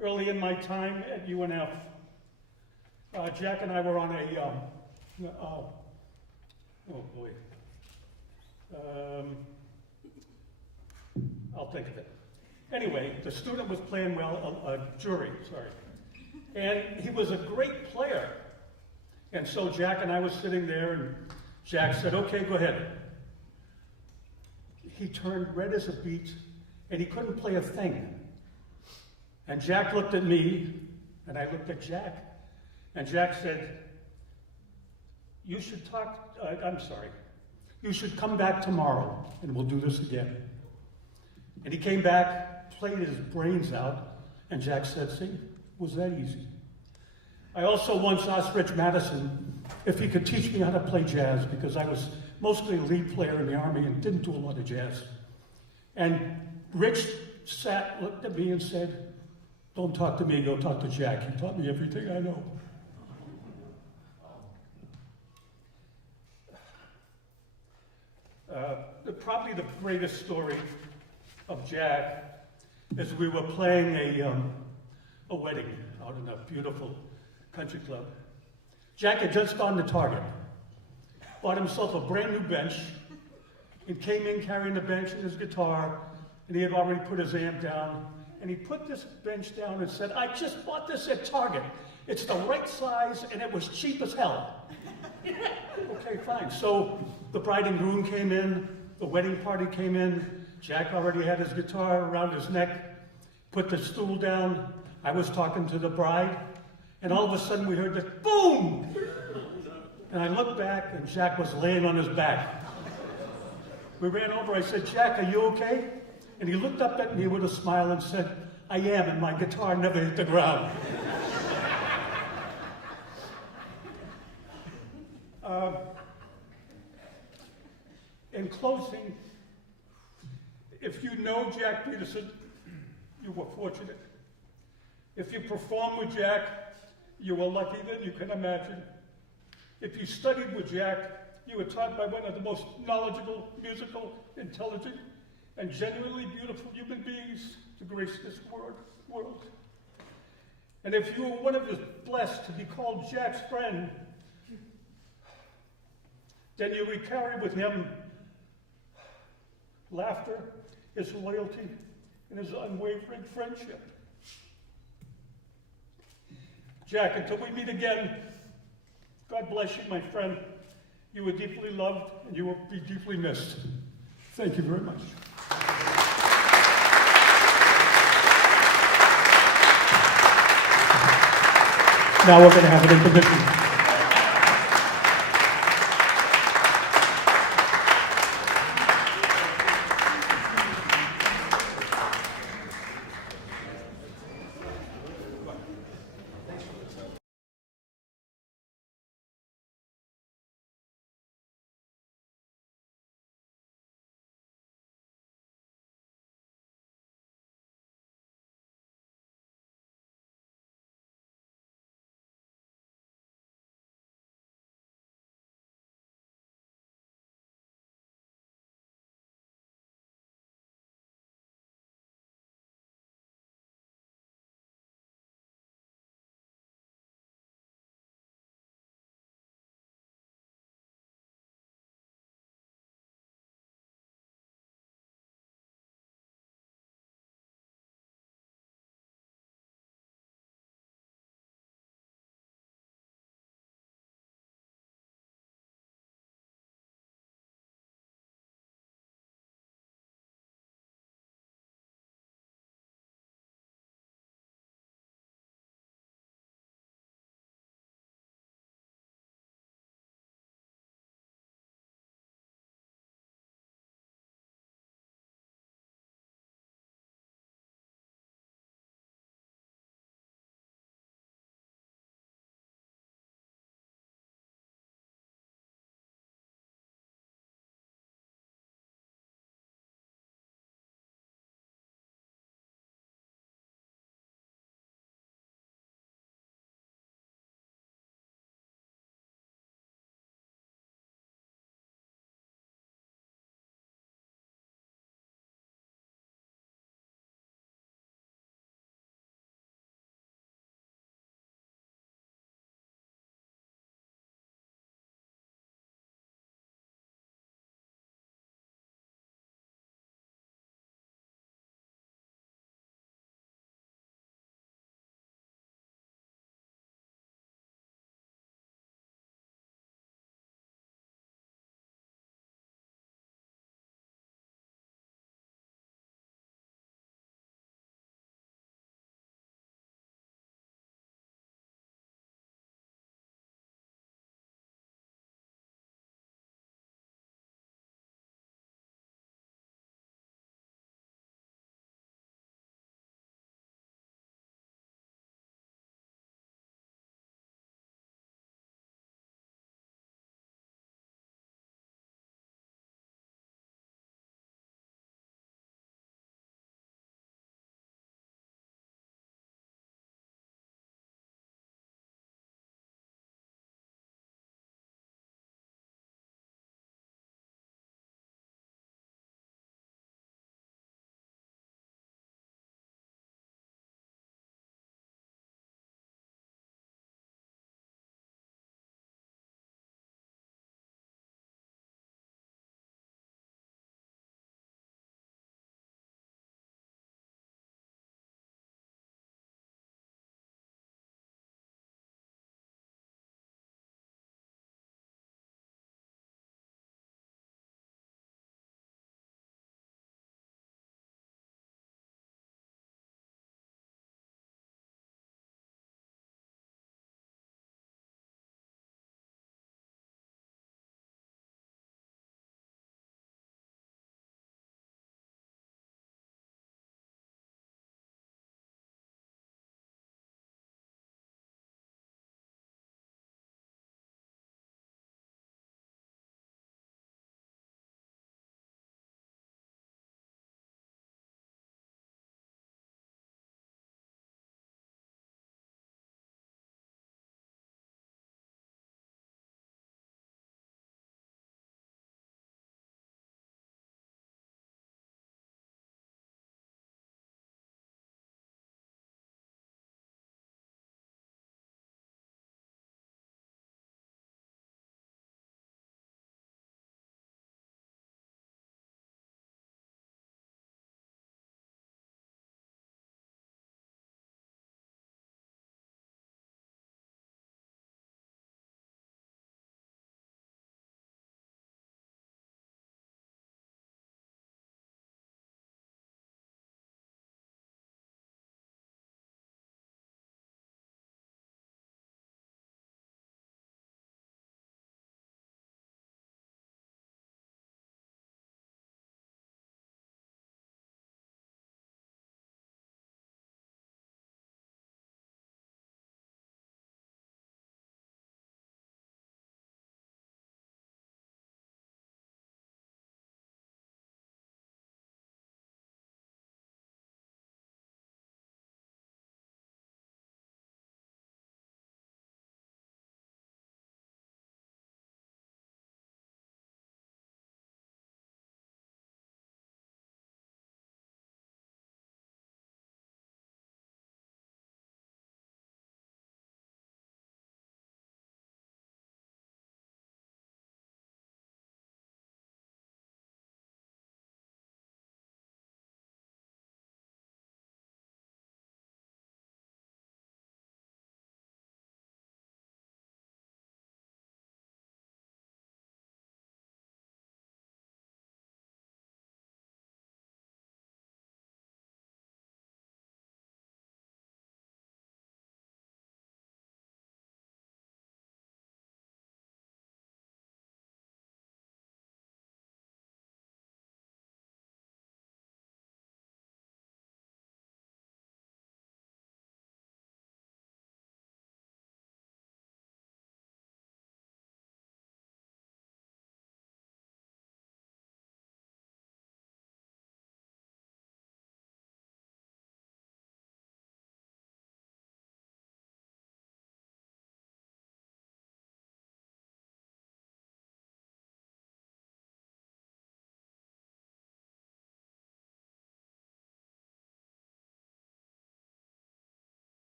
Early in my time at UNF, Jack and I were on a, oh boy, I'll think of it. Anyway, the student was playing well, jury, sorry. And he was a great player. And so Jack and I were sitting there, and Jack said, okay, go ahead. He turned red as a beet, and he couldn't play a thing. And Jack looked at me, and I looked at Jack. And Jack said, you should you should come back tomorrow, and we'll do this again. And he came back, played his brains out, and Jack said, see, was that easy? I also once asked Rich Madison if he could teach me how to play jazz, because I was mostly a lead player in the Army and didn't do a lot of jazz. And Rich looked at me and said, don't talk to me, go talk to Jack. He taught me everything I know. Probably the greatest story of Jack is we were playing a wedding out in a beautiful country club. Jack had just gone to Target, bought himself a brand new bench, and came in carrying the bench and his guitar, and he had already put his amp down, and he put this bench down and said, I just bought this at Target. It's the right size, and it was cheap as hell. Okay, fine. So the bride and groom came in, the wedding party came in, Jack already had his guitar around his neck, put the stool down, I was talking to the bride, and all of a sudden we heard this boom! And I looked back, and Jack was laying on his back. We ran over, I said, Jack, are you okay? And he looked up at me with a smile and said, I am, and my guitar never hit the ground. In closing, if you know Jack Petersen, you were fortunate. If you performed with Jack, you were lucky than you can imagine. If you studied with Jack, you were taught by one of the most knowledgeable, musical, intelligent, and genuinely beautiful human beings to grace this world. And if you were one of the blessed to be called Jack's friend, then you would carry with him laughter, his loyalty, and his unwavering friendship. Jack, until we meet again, God bless you, my friend. You were deeply loved, and you will be deeply missed. Thank you very much. Now we're going to have an intermission.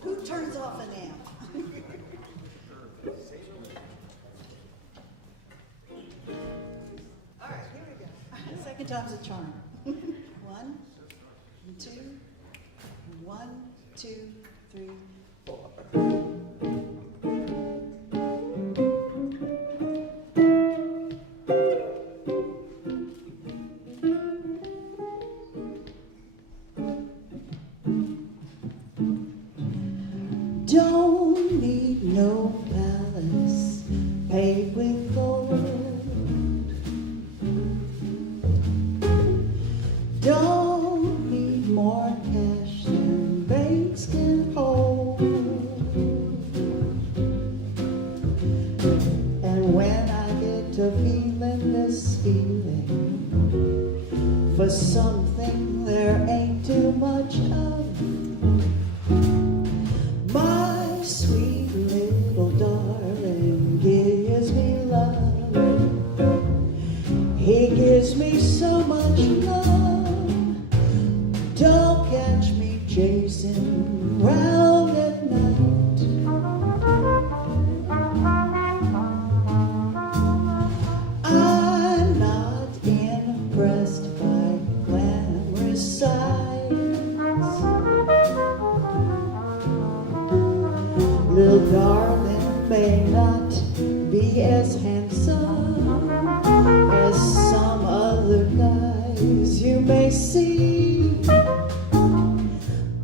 Who turns off an amp? All right, here we go. Second time's a charm. 1, 2, 1, 2, 3, 4. Don't need no palace paved with gold. Don't need more cash than banks can hold. And when I get to feeling this feeling for something there ain't too much of, my sweet little darling gives me love. He gives me so much love. Don't catch me chasing round at night. I'm not impressed by glamorous sights. Little darling may not be as handsome as some other guys you may see,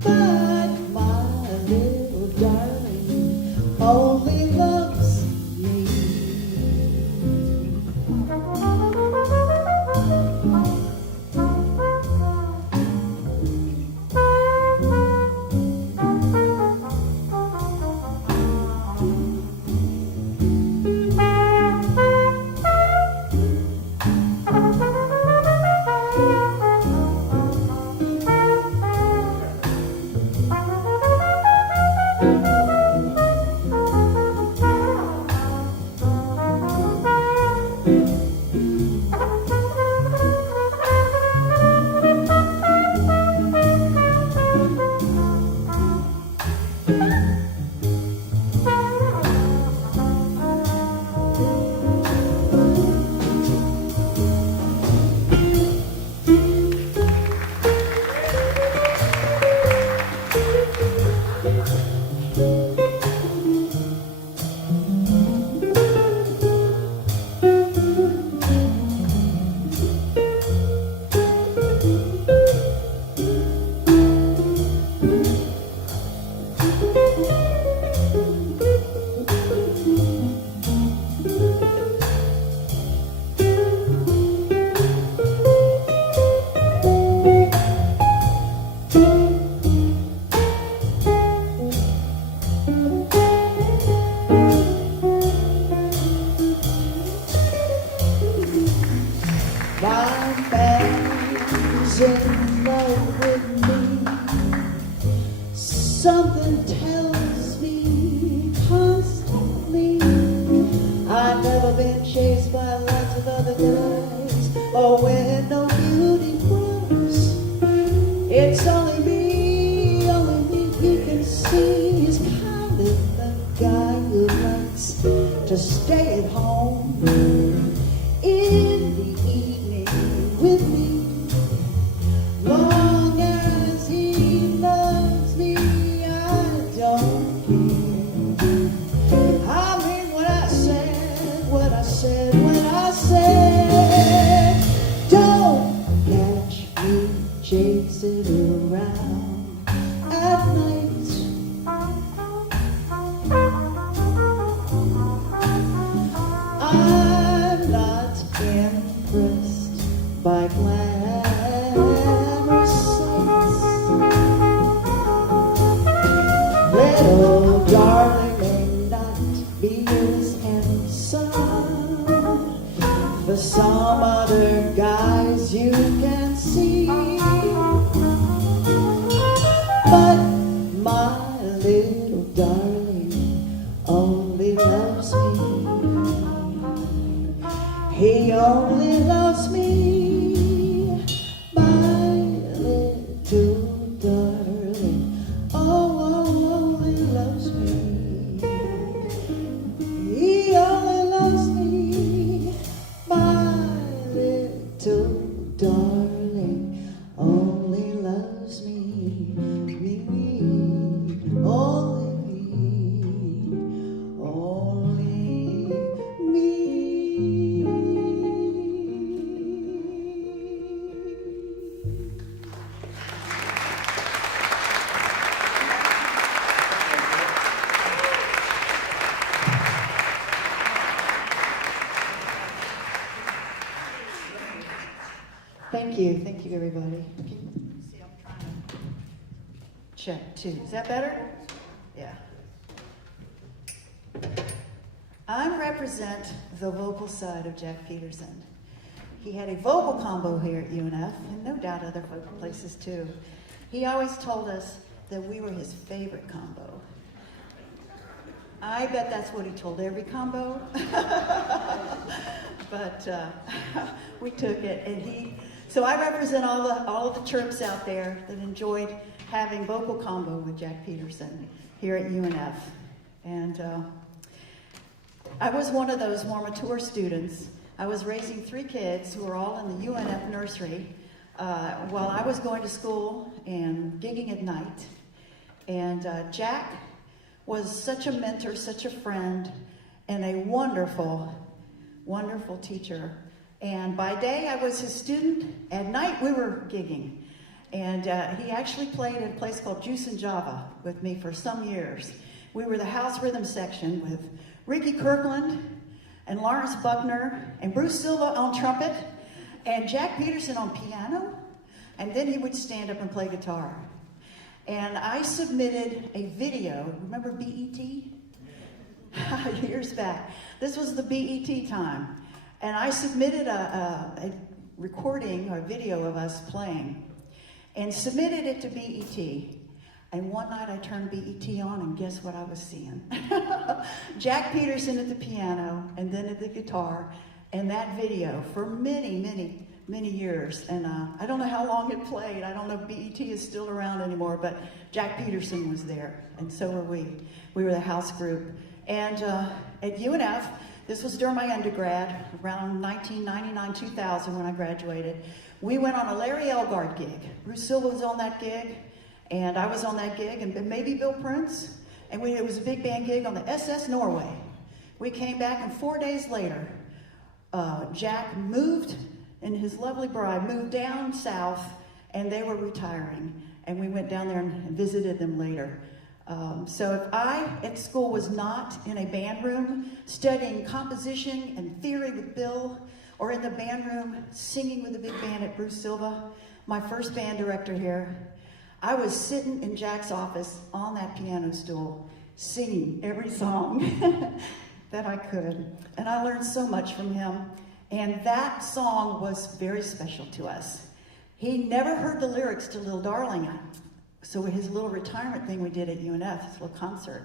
but my little darling only loves me. My man's in love with me. Something tells me constantly I've never been chased by lots of other guys or where no beauty grows. It's only me he can see. He's kind of the guy who likes to stay at home in the evening with me. Long as he loves me, I don't care. I mean what I said when I said, don't catch me chasing around at night. I'm not impressed by glamorous sights. Little darling may not be as handsome for some other guys you can see, but my little darling, oh, He only loves me, my little darling. Oh, only loves me. He only loves me, my little darling. Only loves me, only me, only me. Thank you, everybody. See, I'm trying to check two. Is that better? Yeah. I represent the vocal side of Jack Petersen. He had a vocal combo here at UNF, and no doubt other places too. He always told us that we were his favorite combo. I bet that's what he told every combo. But we took it, and so I represent all of the chirps out there that enjoyed having vocal combo with Jack Petersen here at UNF. And I was one of those more mature students. I was raising 3 kids who were all in the UNF nursery while I was going to school and gigging at night. And Jack was such a mentor, such a friend, and a wonderful, wonderful teacher. And by day, I was his student. At night, we were gigging. And he actually played at a place called Juice and Java with me for some years. We were the house rhythm section with Ricky Kirkland and Lawrence Buckner and Bruce Silva on trumpet and Jack Petersen on piano. And then he would stand up and play guitar. And I submitted a video. Remember BET? Years back. This was the BET time. And I submitted a recording or video of us playing and submitted it to BET. And one night I turned BET on, and guess what I was seeing? Jack Petersen at the piano and then at the guitar, and that video for many, many, many years. And I don't know how long it played. I don't know if BET is still around anymore, but Jack Petersen was there, and so were we. We were the house group. And at UNF, this was during my undergrad, around 1999-2000 when I graduated. We went on a Larry Elgard gig. Bruce Silva was on that gig, and I was on that gig, and maybe Bill Prince. And it was a big band gig on the SS Norway. We came back, and 4 days later, Jack moved, and his lovely bride moved down south, and they were retiring. And we went down there and visited them later. So if I, at school, was not in a band room studying composition and theory with Bill, or in the band room singing with the big band at Bruce Silva, my first band director here, I was sitting in Jack's office on that piano stool singing every song that I could. And I learned so much from him. And that song was very special to us. He never heard the lyrics to Little Darling. So his little retirement thing we did at UNF, this little concert,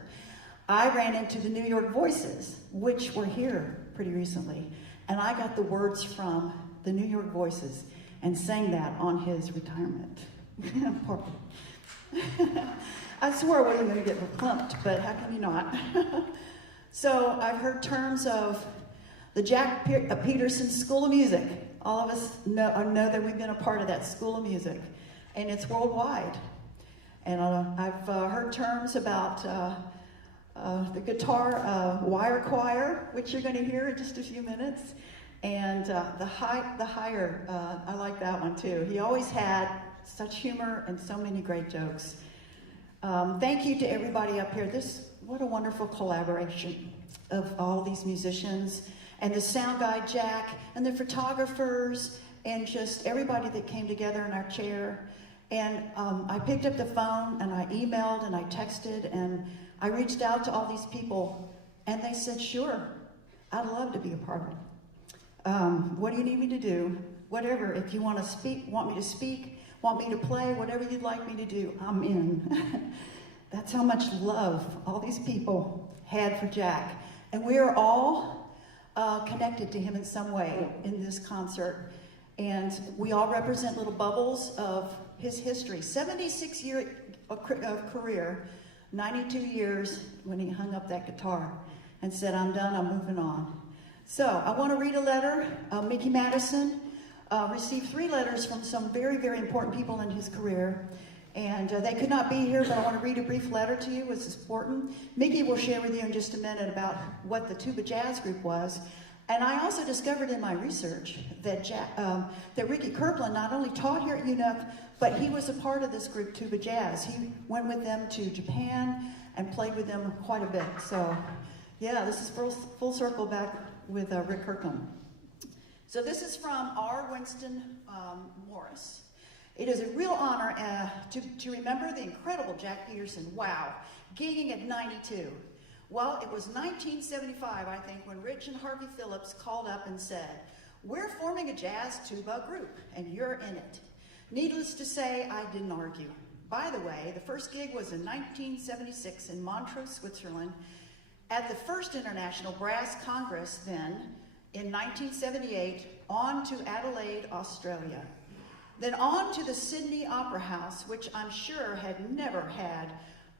I ran into the New York Voices, which were here pretty recently, and I got the words from the New York Voices and sang that on his retirement. I swore I wasn't going to get verklempt, but how can you not? So I've heard terms of the Jack Petersen School of Music. All of us know that we've been a part of that School of Music, and it's worldwide. And I've heard terms about the guitar wire choir, which you're going to hear in just a few minutes, and the higher. I like that one too. He always had such humor and so many great jokes. Thank you to everybody up here. What a wonderful collaboration of all these musicians, and the sound guy Jack, and the photographers, and just everybody that came together in our chair. And I picked up the phone, and I emailed, and I texted, and I reached out to all these people, and they said, sure, I'd love to be a part of it. What do you need me to do? Whatever, if you want me to speak, want me to play, whatever you'd like me to do, I'm in. That's how much love all these people had for Jack. And we are all connected to him in some way in this concert. And we all represent little bubbles of his history. 76 years of career, 92 years when he hung up that guitar and said, I'm done, I'm moving on. So I want to read a letter. Mickey Madison received 3 letters from some very, very important people in his career. And they could not be here, but I want to read a brief letter to you. It's important. Mickey will share with you in just a minute about what the Tuba Jazz Group was. And I also discovered in my research that Ricky Kirkland not only taught here at UNF, but he was a part of this group, Tuba Jazz. He went with them to Japan and played with them quite a bit. So, yeah, this is full circle back with Rick Kirkland. So this is from R. Winston Morris. It is a real honor to remember the incredible Jack Petersen. Wow, gigging at 92. Well, it was 1975, I think, when Rich and Harvey Phillips called up and said, we're forming a jazz tuba group, and you're in it. Needless to say, I didn't argue. By the way, the first gig was in 1976 in Montreux, Switzerland, at the first International Brass Congress then, in 1978, on to Adelaide, Australia. Then on to the Sydney Opera House, which I'm sure had never had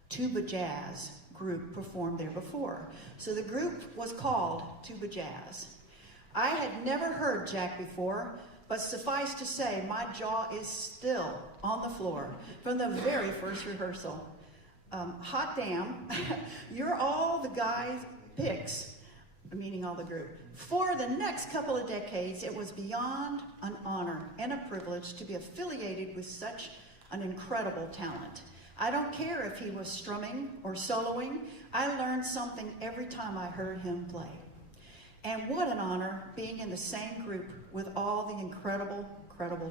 tuba jazz group performed there before. So the group was called Tuba Jazz. I had never heard Jack before, but suffice to say, my jaw is still on the floor from the very first rehearsal. Hot damn, you're all the guys' picks, meaning all the group. For the next couple of decades, it was beyond an honor and a privilege to be affiliated with such an incredible talent. I don't care if he was strumming or soloing, I learned something every time I heard him play. And what an honor being in the same group with all the incredible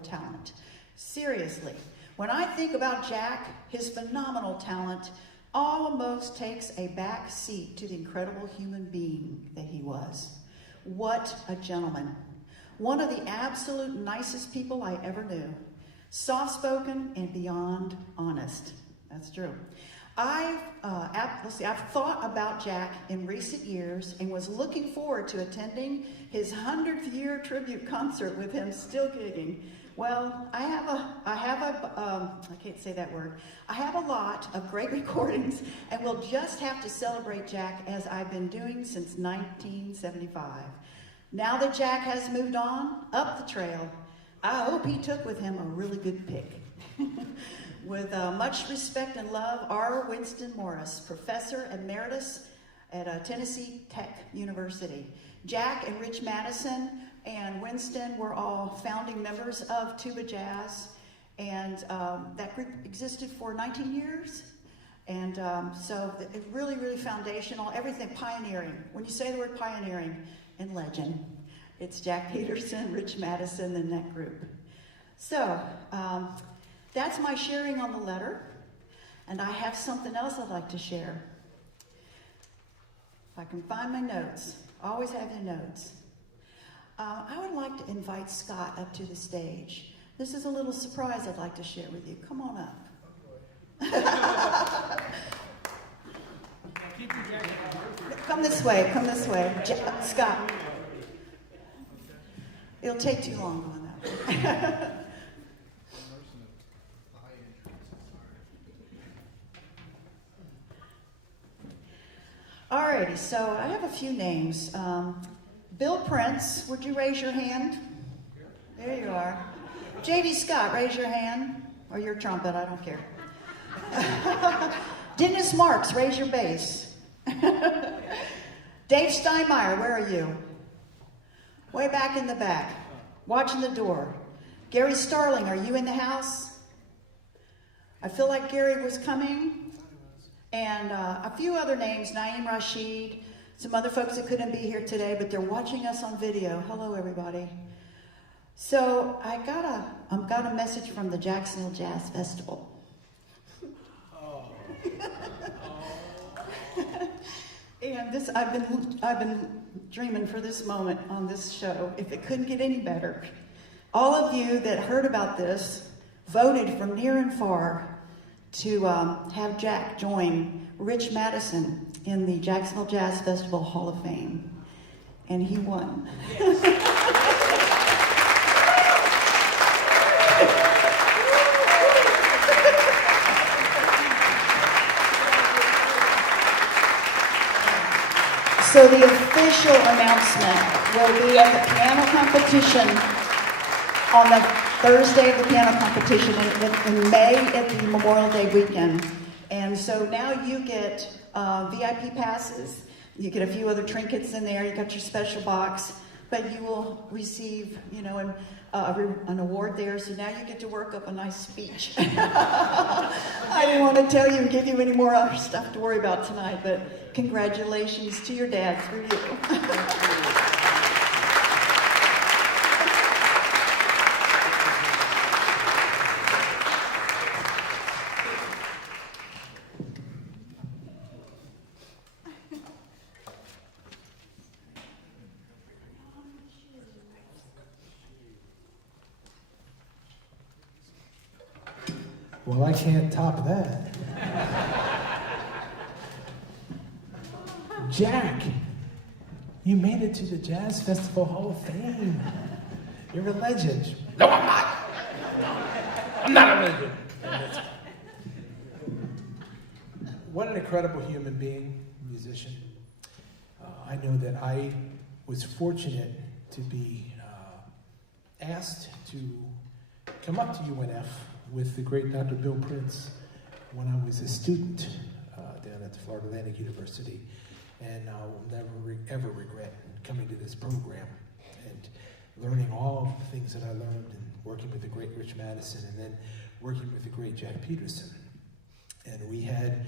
talent. Seriously, when I think about Jack, his phenomenal talent almost takes a back seat to the incredible human being that he was. What a gentleman. One of the absolute nicest people I ever knew. Soft-spoken and beyond honest. That's true. I've thought about Jack in recent years and was looking forward to attending his 100th year tribute concert with him still gigging. Well, I can't say that word. I have a lot of great recordings and we'll just have to celebrate Jack as I've been doing since 1975. Now that Jack has moved on up the trail, I hope he took with him a really good pick. With much respect and love, R. Winston Morris, Professor Emeritus at Tennessee Tech University. Jack and Rich Madison and Winston were all founding members of Tuba Jazz, and that group existed for 19 years. And so it really, really foundational, everything pioneering. When you say the word pioneering and legend, it's Jack Petersen, Rich Madison, and that group. So that's my sharing on the letter, and I have something else I'd like to share. If I can find my notes, always have your notes. I would like to invite Scott up to the stage. This is a little surprise I'd like to share with you. Come on up. Come this way, Scott. It'll take too long on that. Alrighty, so I have a few names. Bill Prince, would you raise your hand? There you are. J.D. Scott, raise your hand. Or your trumpet, I don't care. Dennis Marks, raise your bass. Dave Steinmeier, where are you? Way back in the back, watching the door. Gary Starling, are you in the house? I feel like Gary was coming. And a few other names, Naeem Rashid, some other folks that couldn't be here today, but they're watching us on video. Hello, everybody. So I got a message from the Jacksonville Jazz Festival. And this, I've been dreaming for this moment on this show, if it couldn't get any better. All of you that heard about this voted from near and far to have Jack join Rich Madison in the Jacksonville Jazz Festival Hall of Fame. and he won. So the official announcement will be at the piano competition on the Thursday of the piano competition in May at the Memorial Day weekend. And so now you get VIP passes. You get a few other trinkets in there. You got your special box, but you will receive, an award there. So now you get to work up a nice speech. I didn't want to tell you and give you any more other stuff to worry about tonight, but congratulations to your dad through you. Well, I can't top that. Jack, you made it to the Jazz Festival Hall of Fame. You're a legend. No, I'm not. I'm not a legend. What an incredible human being, musician. I know that I was fortunate to be asked to come up to UNF with the great Dr. Bill Prince when I was a student down at the Florida Atlantic University. And I will never, ever regret coming to this program and learning all the things that I learned and working with the great Rich Madison and then working with the great Jack Petersen. And we had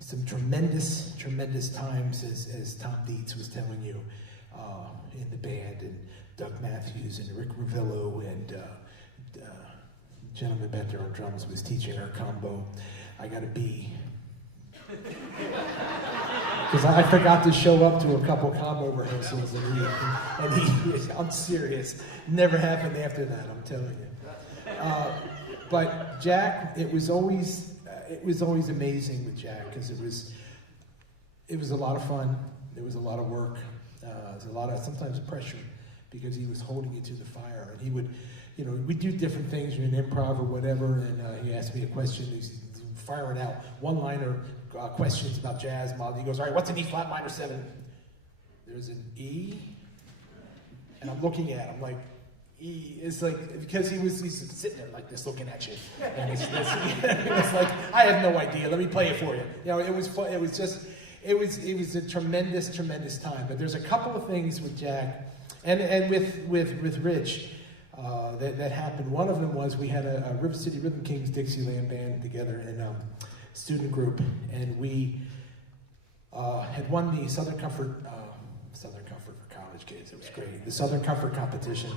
some tremendous, tremendous times, as Tom Dietz was telling you, in the band, and Doug Matthews and Rick Ravillo and gentleman back there on drums was teaching our combo. I got a B. Because I forgot to show up to a couple combo rehearsals, and he I'm serious, never happened after that, I'm telling you. But Jack, it was always amazing with Jack, because it was a lot of fun, it was a lot of work, it was a lot of sometimes pressure, because he was holding you to the fire, and he would, we do different things in improv or whatever, and he asked me a question, he's firing out one-liner questions about jazz. He goes, all right, what's an E flat minor 7? There's an E, and I'm looking at him like, E, it's like, because he's sitting there like this looking at you, and it's like, I have no idea, let me play it for you. It was fun, it was a tremendous, tremendous time, but there's a couple of things with Jack, and with Rich, that happened. One of them was we had a River City Rhythm Kings Dixieland band together in a student group, and we had won the Southern Comfort for college kids. It was great. The Southern Comfort competition,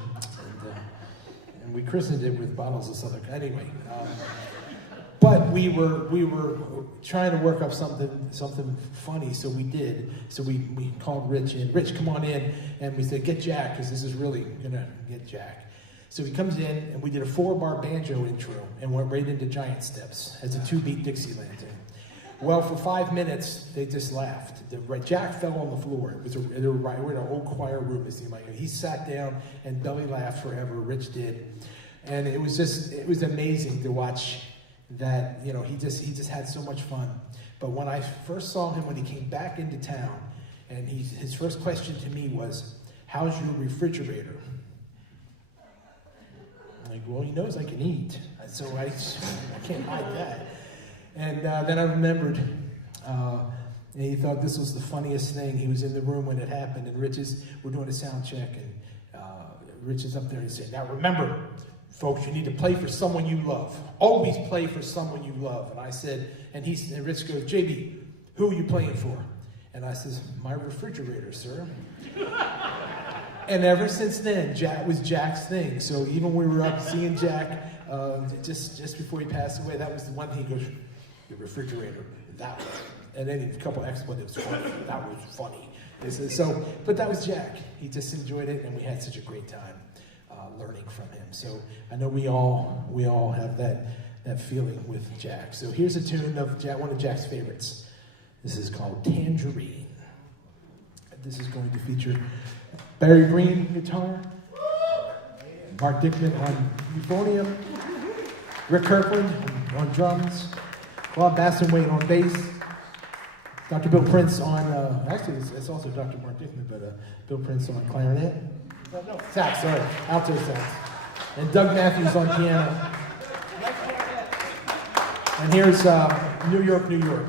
and we christened it with bottles of Southern. Anyway, but we were trying to work up something funny, so we did. So we called Rich in. Rich, come on in, and we said, get Jack, because this is really gonna get Jack. So he comes in, and we did a 4-bar banjo intro, and went right into Giant Steps as a 2-beat Dixieland thing. Well, for 5 minutes, they just laughed. Jack fell on the floor. We're in an old choir room, it seemed like. He sat down and belly laughed forever. Rich did, and it was amazing to watch that. He just had so much fun. But when I first saw him when he came back into town, and his first question to me was, "How's your refrigerator?" I'm like, well, he knows I can eat, so I can't hide that. And then I remembered, and he thought this was the funniest thing. He was in the room when it happened, and we're doing a sound check, and Rich is up there and he said, now remember, folks, you need to play for someone you love. Always play for someone you love. And I said, and Rich goes, JB, who are you playing for? And I says, my refrigerator, sir. And ever since then, Jack was Jack's thing. So even when we were up seeing Jack, just before he passed away, that was the one thing. He goes, your refrigerator, that was, and then a couple expletives. That was funny. But that was Jack. He just enjoyed it, and we had such a great time learning from him. So I know we all have that feeling with Jack. So here's a tune of one of Jack's favorites. This is called Tangerine. This is going to feature Barry Green, guitar. Mark Dickman on euphonium. Rick Kirkland on drums. Bob Bassenwaite on bass. Dr. Bill Prince on, actually it's also Dr. Mark Dickman, but Bill Prince on clarinet. No, sax, sorry, alto sax. And Doug Matthews on piano. And here's New York, New York.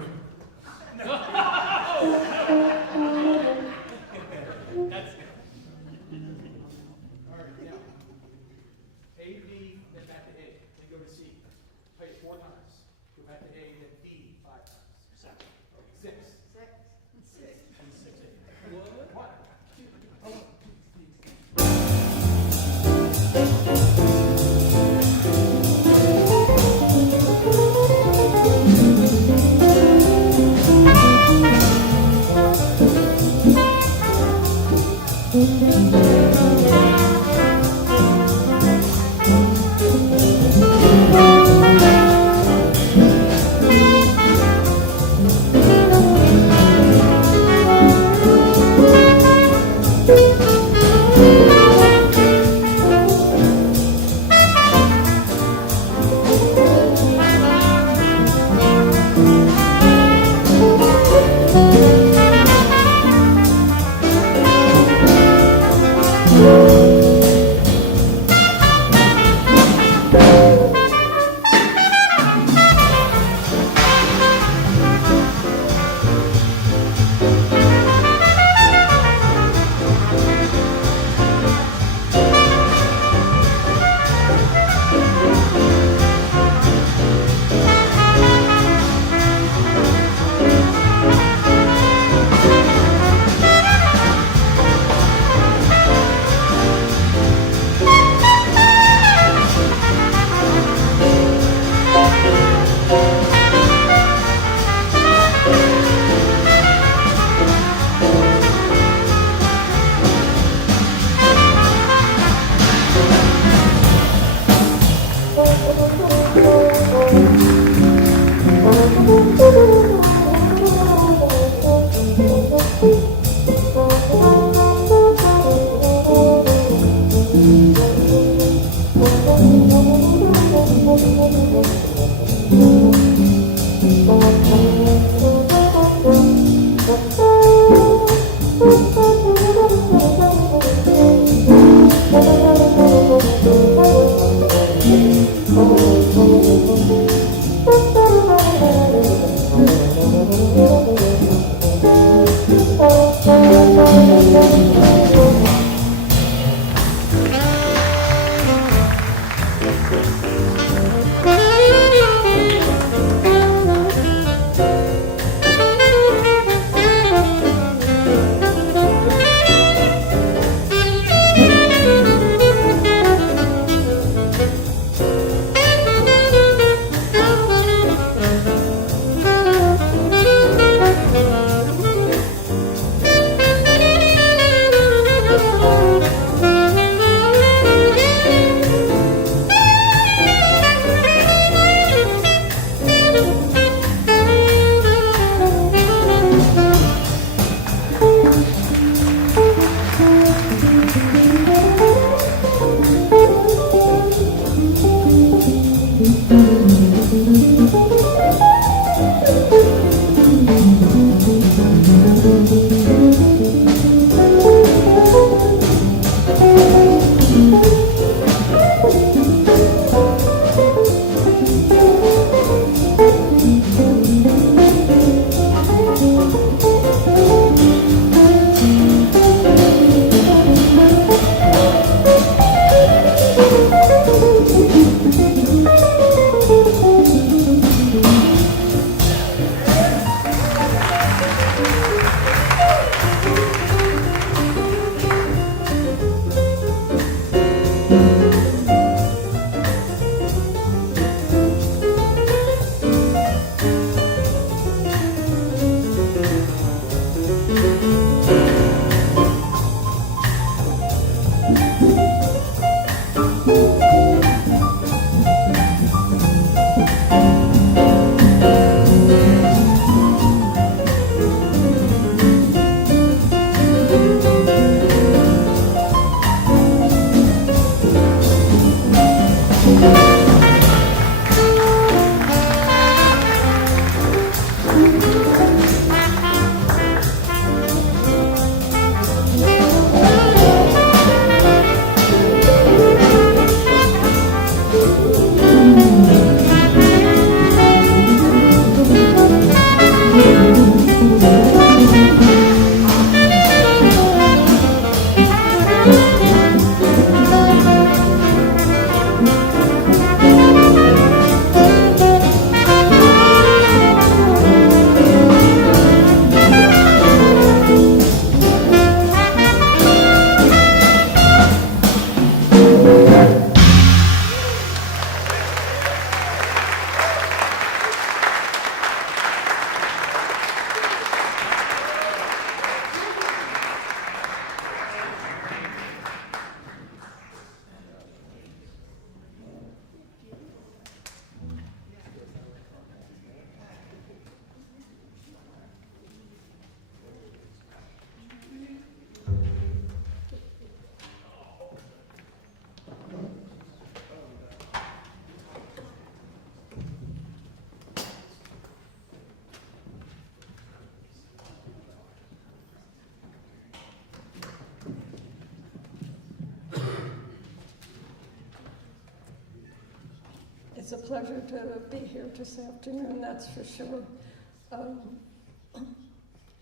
It's a pleasure to be here this afternoon, that's for sure.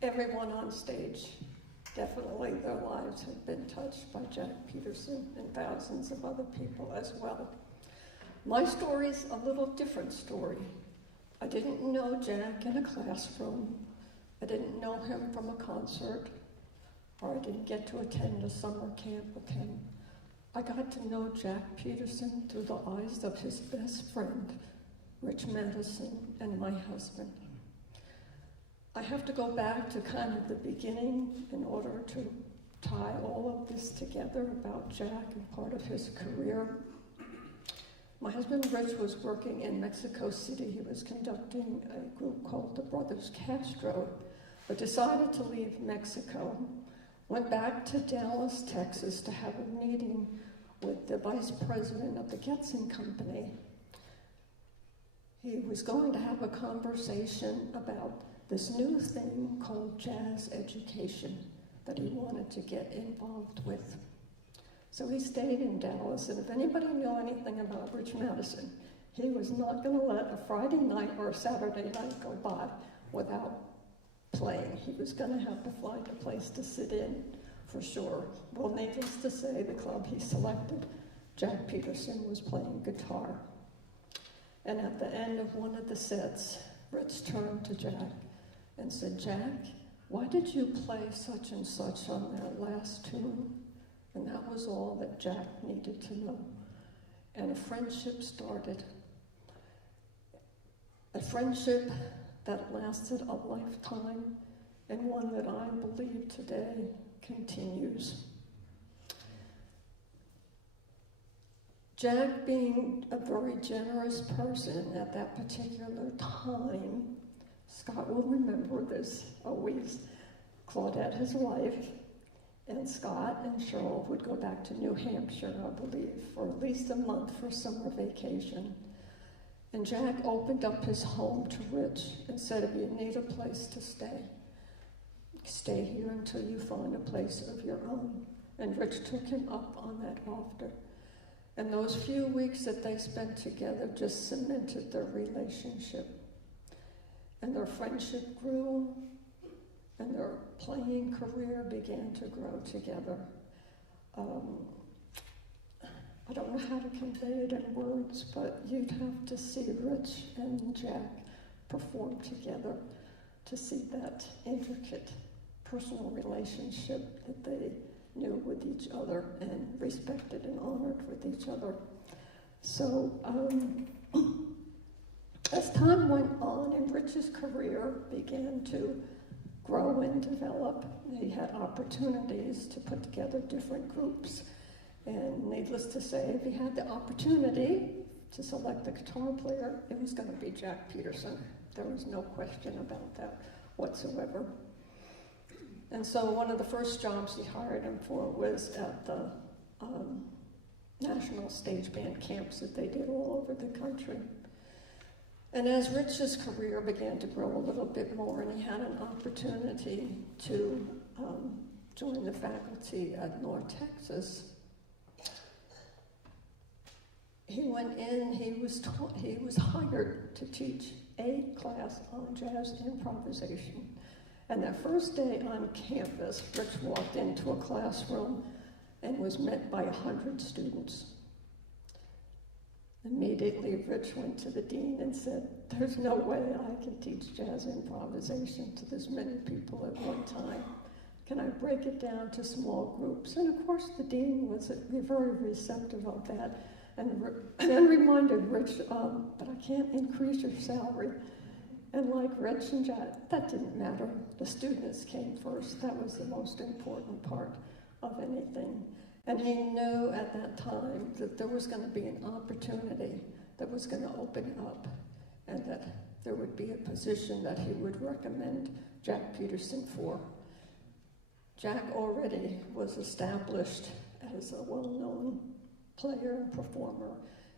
Everyone on stage, definitely their lives have been touched by Jack Petersen and thousands of other people as well. My story's a little different story. I didn't know Jack in a classroom. I didn't know him from a concert, or I didn't get to attend a summer camp with him. I got to know Jack Petersen through the eyes of his best friend, Rich Madison, and my husband. I have to go back to kind of the beginning in order to tie all of this together about Jack and part of his career. My husband Rich was working in Mexico City. He was conducting a group called the Brothers Castro, but decided to leave Mexico. Went back to Dallas, Texas to have a meeting with the vice president of the Getson Company. He was going to have a conversation about this new thing called jazz education that he wanted to get involved with. So he stayed in Dallas, and if anybody knew anything about Rich Madison, he was not going to let a Friday night or a Saturday night go by without playing. He was going to have to find a place to sit in, for sure. Well, needless to say, the club he selected, Jack Petersen, was playing guitar. And at the end of one of the sets, Rich turned to Jack and said, "Jack, why did you play such and such on that last tune?" And that was all that Jack needed to know. And a friendship started. A friendship that lasted a lifetime, and one that I believe today continues. Jack, being a very generous person at that particular time, Scott will remember this always, Claudette, his wife, and Scott and Cheryl would go back to New Hampshire, I believe, for at least a month for summer vacation. And Jack opened up his home to Rich and said, "If you need a place to stay here until you find a place of your own." And Rich took him up on that offer. And those few weeks that they spent together just cemented their relationship. And their friendship grew, and their playing career began to grow together. I don't know how to convey it in words, but you'd have to see Rich and Jack perform together to see that intricate personal relationship that they knew with each other and respected and honored with each other. So as time went on and Rich's career began to grow and develop, he had opportunities to put together different groups. And needless to say, if he had the opportunity to select the guitar player, it was going to be Jack Petersen. There was no question about that whatsoever. And so one of the first jobs he hired him for was at the national stage band camps that they did all over the country. And as Rich's career began to grow a little bit more, and he had an opportunity to join the faculty at North Texas, he went in, he was hired to teach a class on jazz improvisation. And that first day on campus, Rich walked into a classroom and was met by 100 students. Immediately, Rich went to the dean and said, "There's no way I can teach jazz improvisation to this many people at one time. Can I break it down to small groups?" And of course, the dean was very receptive of that and reminded Rich, "But I can't increase your salary." And like Rich and Jack, that didn't matter. The students came first. That was the most important part of anything. And he knew at that time that there was going to be an opportunity that was going to open up, and that there would be a position that he would recommend Jack Petersen for. Jack already was established as a well-known player and performer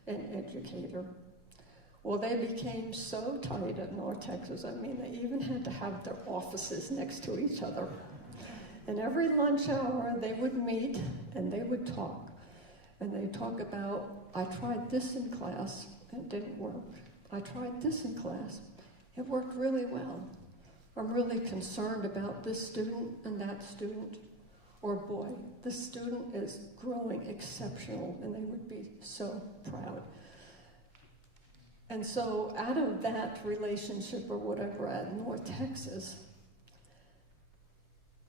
and educator. Well, they became so tight at North Texas, I mean, they even had to have their offices next to each other. And every lunch hour, they would meet and they would talk. And they'd talk about, "I tried this in class, and it didn't work. I tried this in class. It worked really well. I'm really concerned about this student and that student. Or boy, this student is growing exceptional, and they would be so proud. And so out of that relationship or whatever at North Texas,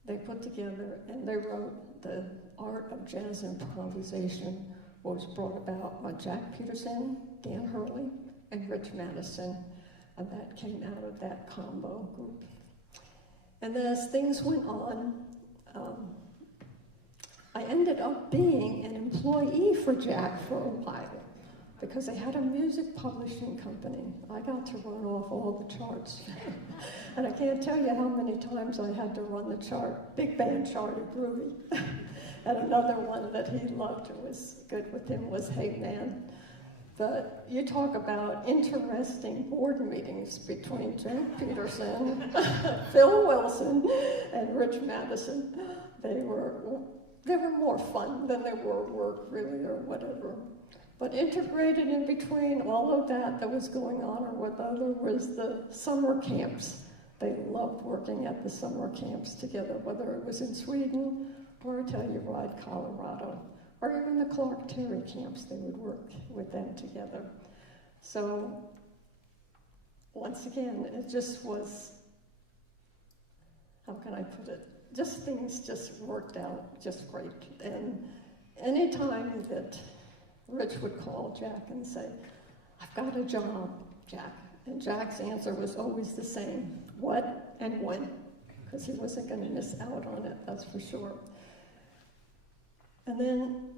they put together and they wrote the Art of Jazz Improvisation was brought about by Jack Petersen, Dan Hurley, and Rich Madison, and that came out of that combo group. And as things went on, I ended up being an employee for Jack for a while because they had a music publishing company. I got to run off all the charts. And I can't tell you how many times I had to run the chart, big band chart of Groovy. And another one that he loved, it was good with him, was Hey Man. But you talk about interesting board meetings between Jack Petersen, Phil Wilson, and Rich Madison. They were more fun than they were work, really, or whatever. But integrated in between all of that was going on, or whatever, was the summer camps. They loved working at the summer camps together, whether it was in Sweden or Telluride, Colorado, or even the Clark Terry camps. They would work with them together. So once again, it just was, how can I put it? Just things just worked out just great. And anytime that Rich would call Jack and say, I've got a job, Jack. And Jack's answer was always the same, what and when, because he wasn't going to miss out on it, that's for sure. And then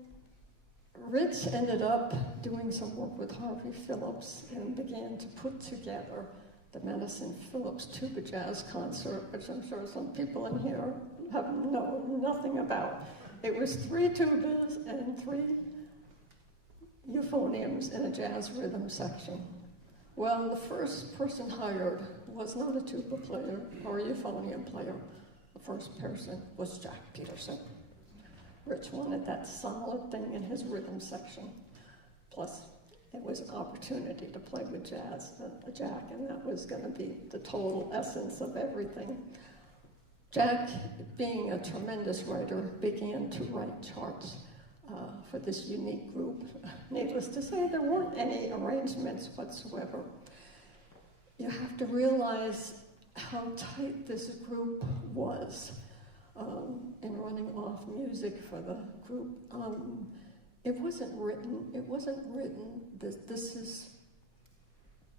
Rich ended up doing some work with Harvey Phillips and began to put together the Madison Phillips Tuba Jazz Concert, which I'm sure some people in here know nothing about. It was 3 tubas and 3 euphoniums in a jazz rhythm section. Well, the first person hired was not a tuba player or a euphonium player. The first person was Jack Petersen. Rich wanted that solid thing in his rhythm section. Plus, it was an opportunity to play with Jack, and that was going to be the total essence of everything. Jack, being a tremendous writer, began to write charts for this unique group. Needless to say, there weren't any arrangements whatsoever. You have to realize how tight this group was in running off music for the group. It wasn't written. This is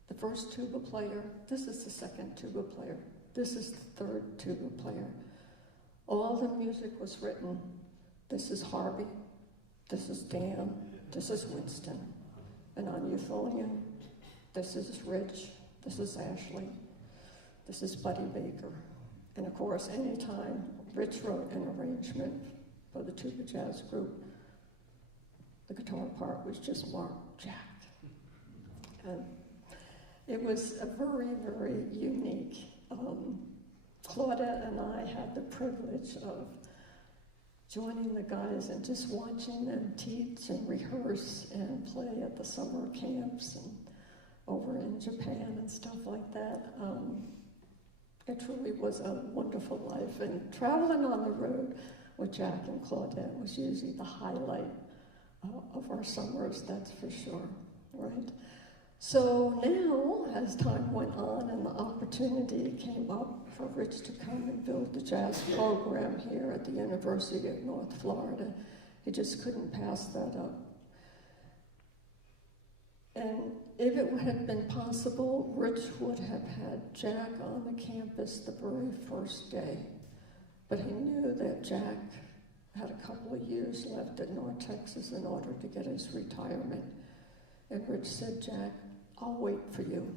the first tuba player. This is the second tuba player. This is the third tuba player. All the music was written. This is Harvey. This is Dan. This is Winston. And on euphonium, this is Rich. This is Ashley. This is Buddy Baker. And of course, anytime Rich wrote an arrangement for the tuba jazz group, the guitar part was just marked Jack. And it was a very, very unique. Claudette and I had the privilege of joining the guys and just watching them teach and rehearse and play at the summer camps and over in Japan and stuff like that. It truly was a wonderful life. And traveling on the road with Jack and Claudette was usually the highlight of our summers, that's for sure, right? So now, as time went on and the opportunity came up for Rich to come and build the jazz program here at the University of North Florida, he just couldn't pass that up. And if it had been possible, Rich would have had Jack on the campus the very first day. But he knew that Jack had a couple of years left at North Texas in order to get his retirement. And Rich said, Jack, I'll wait for you,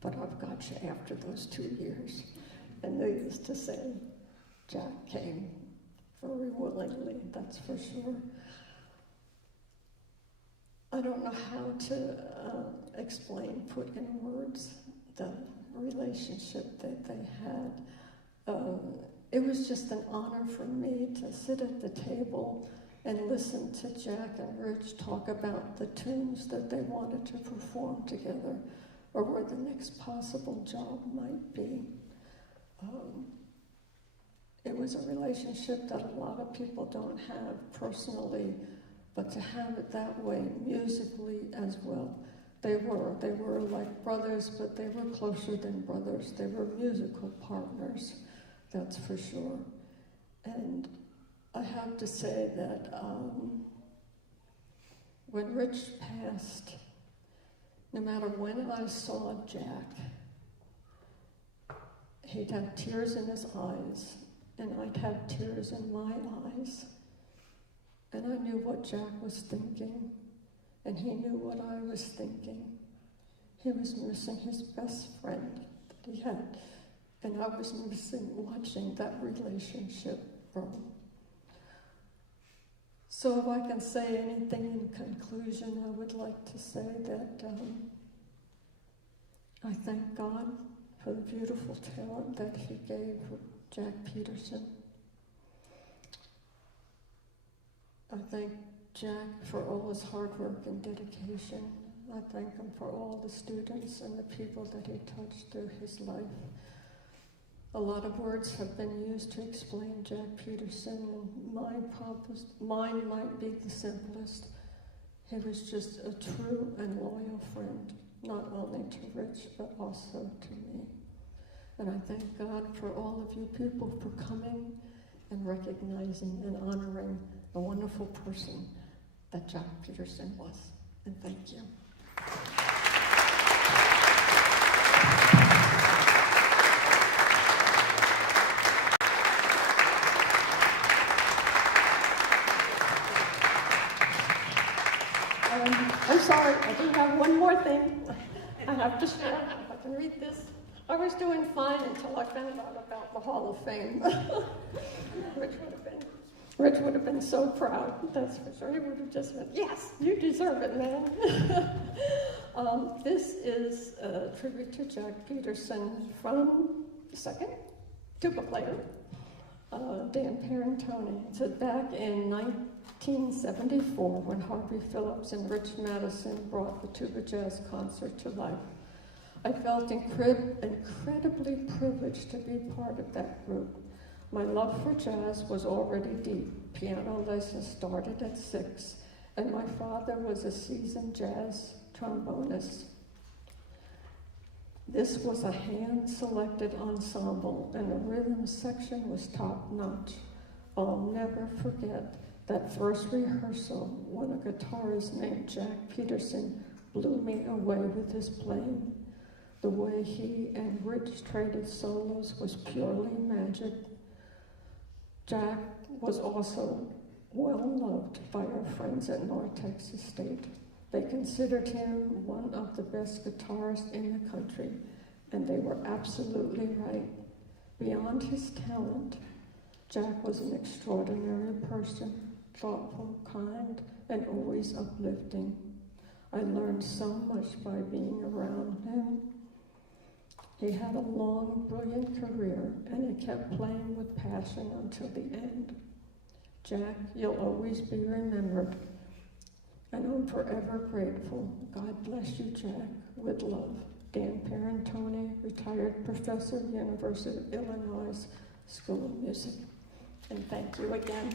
but I've got you after those 2 years. And needless to say, Jack came very willingly, that's for sure. I don't know how to put in words the relationship that they had. It was just an honor for me to sit at the table and listen to Jack and Rich talk about the tunes that they wanted to perform together or where the next possible job might be. It was a relationship that a lot of people don't have personally, but to have it that way musically as well. They were like brothers, but they were closer than brothers. They were musical partners, that's for sure. And I have to say that when Rich passed, no matter when I saw Jack, he'd have tears in his eyes, and I'd have tears in my eyes. And I knew what Jack was thinking, and he knew what I was thinking. He was missing his best friend that he had, and I was missing watching that relationship grow. So if I can say anything in conclusion, I would like to say that I thank God for the beautiful talent that he gave Jack Petersen. I thank Jack for all his hard work and dedication. I thank him for all the students and the people that he touched through his life. A lot of words have been used to explain Jack Petersen, and mine might be the simplest. He was just a true and loyal friend, not only to Rich, but also to me. And I thank God for all of you people for coming and recognizing and honoring the wonderful person that Jack Petersen was. And thank you. I'm sorry, I do have one more thing I have to share. If I can read this. I was doing fine until I found out about the Hall of Fame. Rich would have been so proud, that's for sure. He would have just went, yes, you deserve it, man. This is a tribute to Jack Petersen from the second tuba player, Dan Perrintone. It said back in 1974 when Harvey Phillips and Rich Madison brought the Tuba Jazz Concert to life. I felt incredibly privileged to be part of that group. My love for jazz was already deep. Piano lessons started at 6, and my father was a seasoned jazz trombonist. This was a hand-selected ensemble, and the rhythm section was top-notch. I'll never forget that first rehearsal when a guitarist named Jack Petersen blew me away with his playing. The way he and Rich traded solos was purely magic. Jack was also well loved by our friends at North Texas State. They considered him one of the best guitarists in the country, and they were absolutely right. Beyond his talent, Jack was an extraordinary person, thoughtful, kind, and always uplifting. I learned so much by being around him. He had a long, brilliant career, and he kept playing with passion until the end. Jack, you'll always be remembered, and I'm forever grateful. God bless you, Jack. With love, Dan Perrintone, retired professor, University of Illinois School of Music. And thank you again.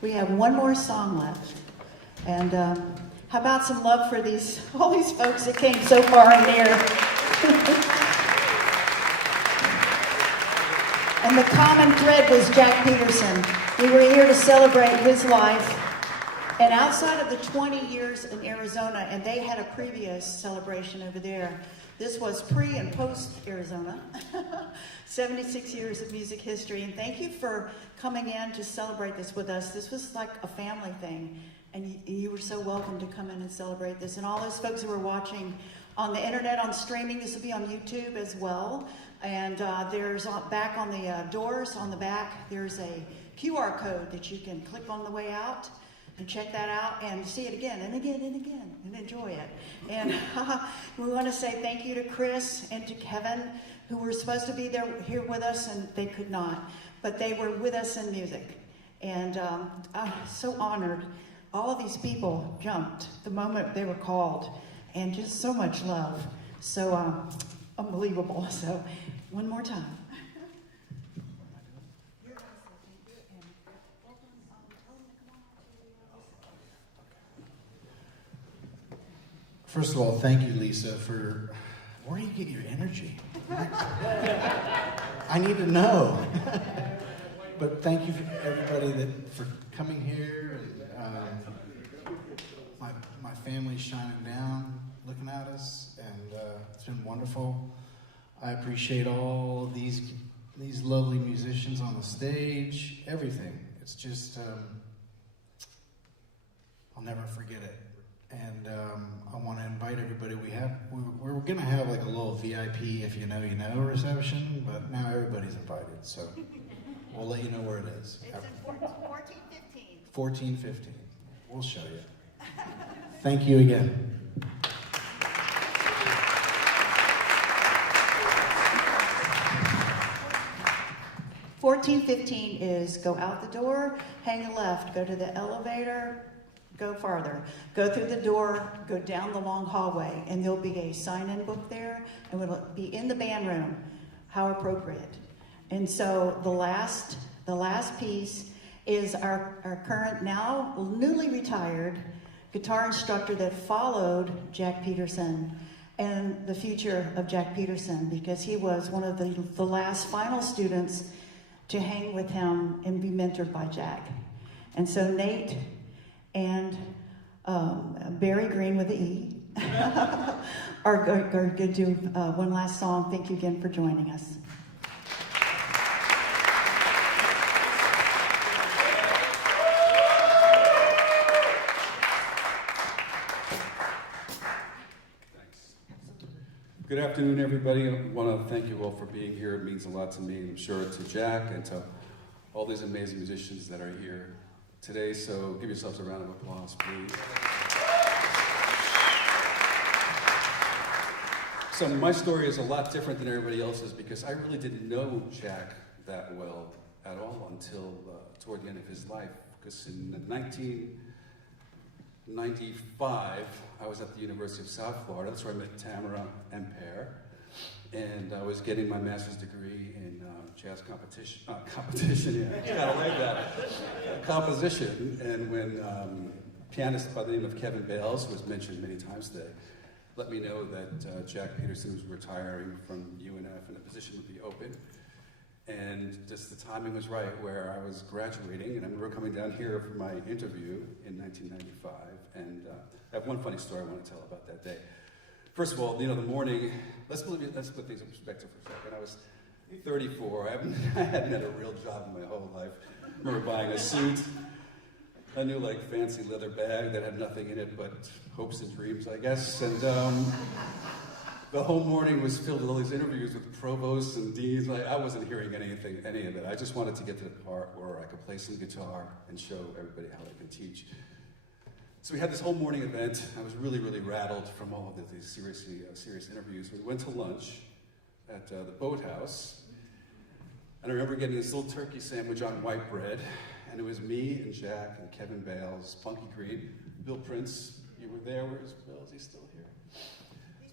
We have one more song left. And how about some love for all these folks that came so far and near? And the common thread was Jack Petersen. We were here to celebrate his life. And outside of the 20 years in Arizona, and they had a previous celebration over there, this was pre and post Arizona, 76 years of music history. And thank you for coming in to celebrate this with us. This was like a family thing. And you were so welcome to come in and celebrate this. And all those folks who are watching on the internet, on streaming, this will be on YouTube as well. And there's back on the doors on the back, there's a QR code that you can click on the way out and check that out and see it again and again and again and enjoy it. And we want to say thank you to Chris and to Kevin, who were supposed to be here with us and they could not, but they were with us in music. And I'm so honored. All of these people jumped the moment they were called, and just so much love. So unbelievable. So one more time. First of all, thank you, Lisa, for where do you get your energy? I need to know. But thank you for everybody for coming here. And, my family's shining down, looking at us, and it's been wonderful. I appreciate all of these lovely musicians on the stage, everything. It's just, I'll never forget it. And I want to invite everybody. We're going to have like a little VIP if you know reception, but now everybody's invited, so we'll let you know where it is. It's in 1415. 1415. We'll show you. Thank you again. $14.15 is go out the door, hang a left, go to the elevator, go farther. Go through the door, go down the long hallway, and there'll be a sign-in book there, and it'll be in the band room. How appropriate. And so the last piece is our current, now newly retired guitar instructor that followed Jack Petersen and the future of Jack Petersen, because he was one of the last final students to hang with him and be mentored by Jack. And so Nate and Barry Green with the E are going to do one last song. Thank you again for joining us. Good afternoon, everybody. I want to thank you all for being here. It means a lot to me, I'm sure to Jack and to all these amazing musicians that are here today. So give yourselves a round of applause, please. So my story is a lot different than everybody else's because I really didn't know Jack that well at all until toward the end of his life. Because in 1995, I was at the University of South Florida. That's where I met Tamara and Per. And I was getting my master's degree in jazz composition, yeah, gotta like that, composition. And when pianist by the name of Kevin Bales, who was mentioned many times today, let me know that Jack Petersen was retiring from UNF and a position would be open. And just the timing was right where I was graduating, and I remember coming down here for my interview in 1995. And I have one funny story I want to tell about that day. First of all, the morning, let's put things in perspective for a second. I was 34. I hadn't had a real job in my whole life. I remember buying a suit, a new fancy leather bag that had nothing in it but hopes and dreams, I guess. And the whole morning was filled with all these interviews with provosts and deans. I wasn't hearing any of it. I just wanted to get to the part where I could play some guitar and show everybody how I could teach. So we had this whole morning event. I was really, really rattled from all of these serious interviews. We went to lunch at the Boathouse, and I remember getting this little turkey sandwich on white bread, and it was me and Jack and Kevin Bales, Funky Green, Bill Prince. You were there. Where's Bill? Is he still here?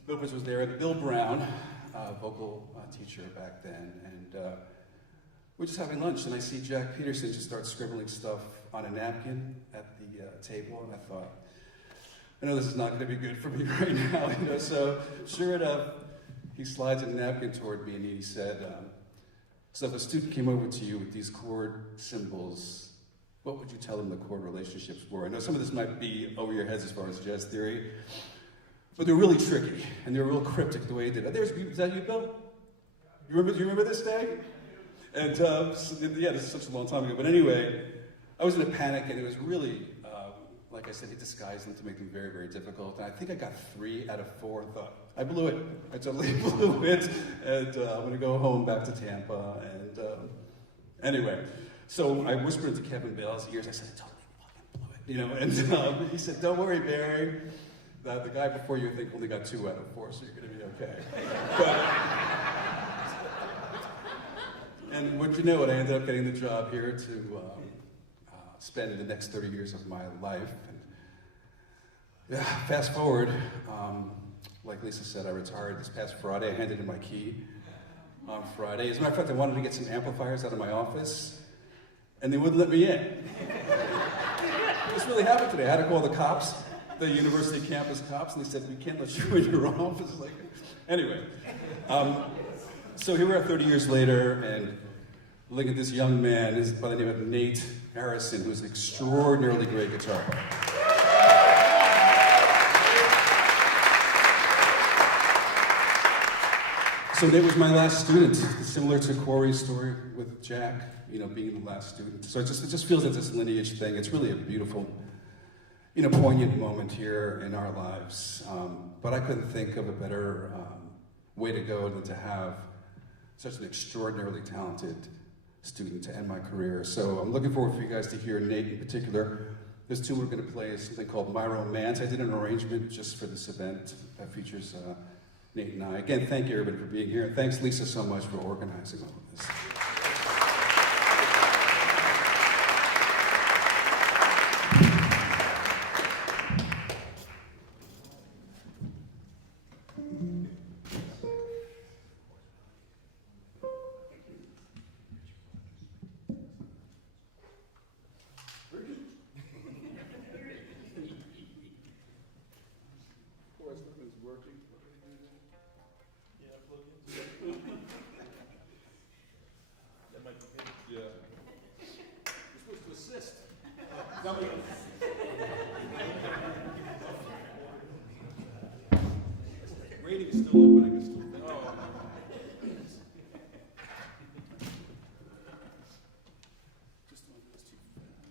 Bill Prince was there, and Bill Brown, vocal teacher back then, and we're just having lunch, and I see Jack Petersen just start scribbling stuff on a napkin at the table, and I thought, I know this is not going to be good for me right now, you know. So sure enough, he slides a napkin toward me, and he said, so if a student came over to you with these chord symbols, what would you tell them the chord relationships were? I know some of this might be over your heads as far as jazz theory, but they're really tricky, and they're real cryptic the way he did it. Is that you, Bill? You remember this day? And yeah, this is such a long time ago. But anyway, I was in a panic, and it was really, like I said, he disguised them to make them very, very difficult. And I think I got 3 out of 4 and thought, I blew it. I totally blew it. And I'm going to go home back to Tampa. And anyway, so I whispered into Kevin Bale's ears. I said, I totally fucking blew it. You know, and he said, don't worry, Barry. The guy before you, I think, only got 2 out of 4, so you're going to be okay. And would you know it, I ended up getting the job here to spend the next 30 years of my life. And yeah, fast forward, like Lisa said, I retired this past Friday. I handed in my key on Friday. As a matter of fact, I wanted to get some amplifiers out of my office, and they wouldn't let me in. This really happened today. I had to call the cops, the university campus cops, and they said, we can't let you in your office. Like, anyway, so here we are 30 years later, and look at this young man, is by the name of Nate Harrison, who's an extraordinarily great guitar player. So Nate was my last student, similar to Corey's story with Jack, you know, being the last student. So it just feels like this lineage thing. It's really a beautiful, you know, poignant moment here in our lives. But I couldn't think of a better way to go than to have such an extraordinarily talented student to end my career. So I'm looking forward for you guys to hear Nate in particular. This tune we're going to play is something called My Romance. I did an arrangement just for this event that features Nate and I. Again, thank you everybody for being here. And thanks Lisa so much for organizing all of this. Rating is still open, I can still think. Just don't go too fast.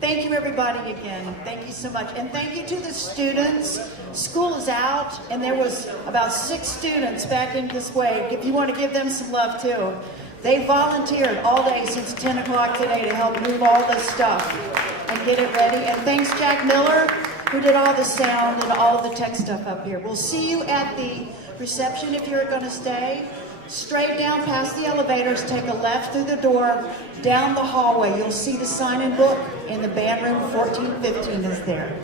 Thank you, everybody, again. Thank you so much. And thank you to the students. School is out, and there was about 6 students back in this way. If you want to give them some love, too. They volunteered all day since 10 o'clock today to help move all this stuff and get it ready. And thanks, Jack Miller, who did all the sound and all of the tech stuff up here. We'll see you at the reception if you're going to stay. Straight down past the elevators, take a left through the door, down the hallway. You'll see the sign-in book in the band room. 1415 is there.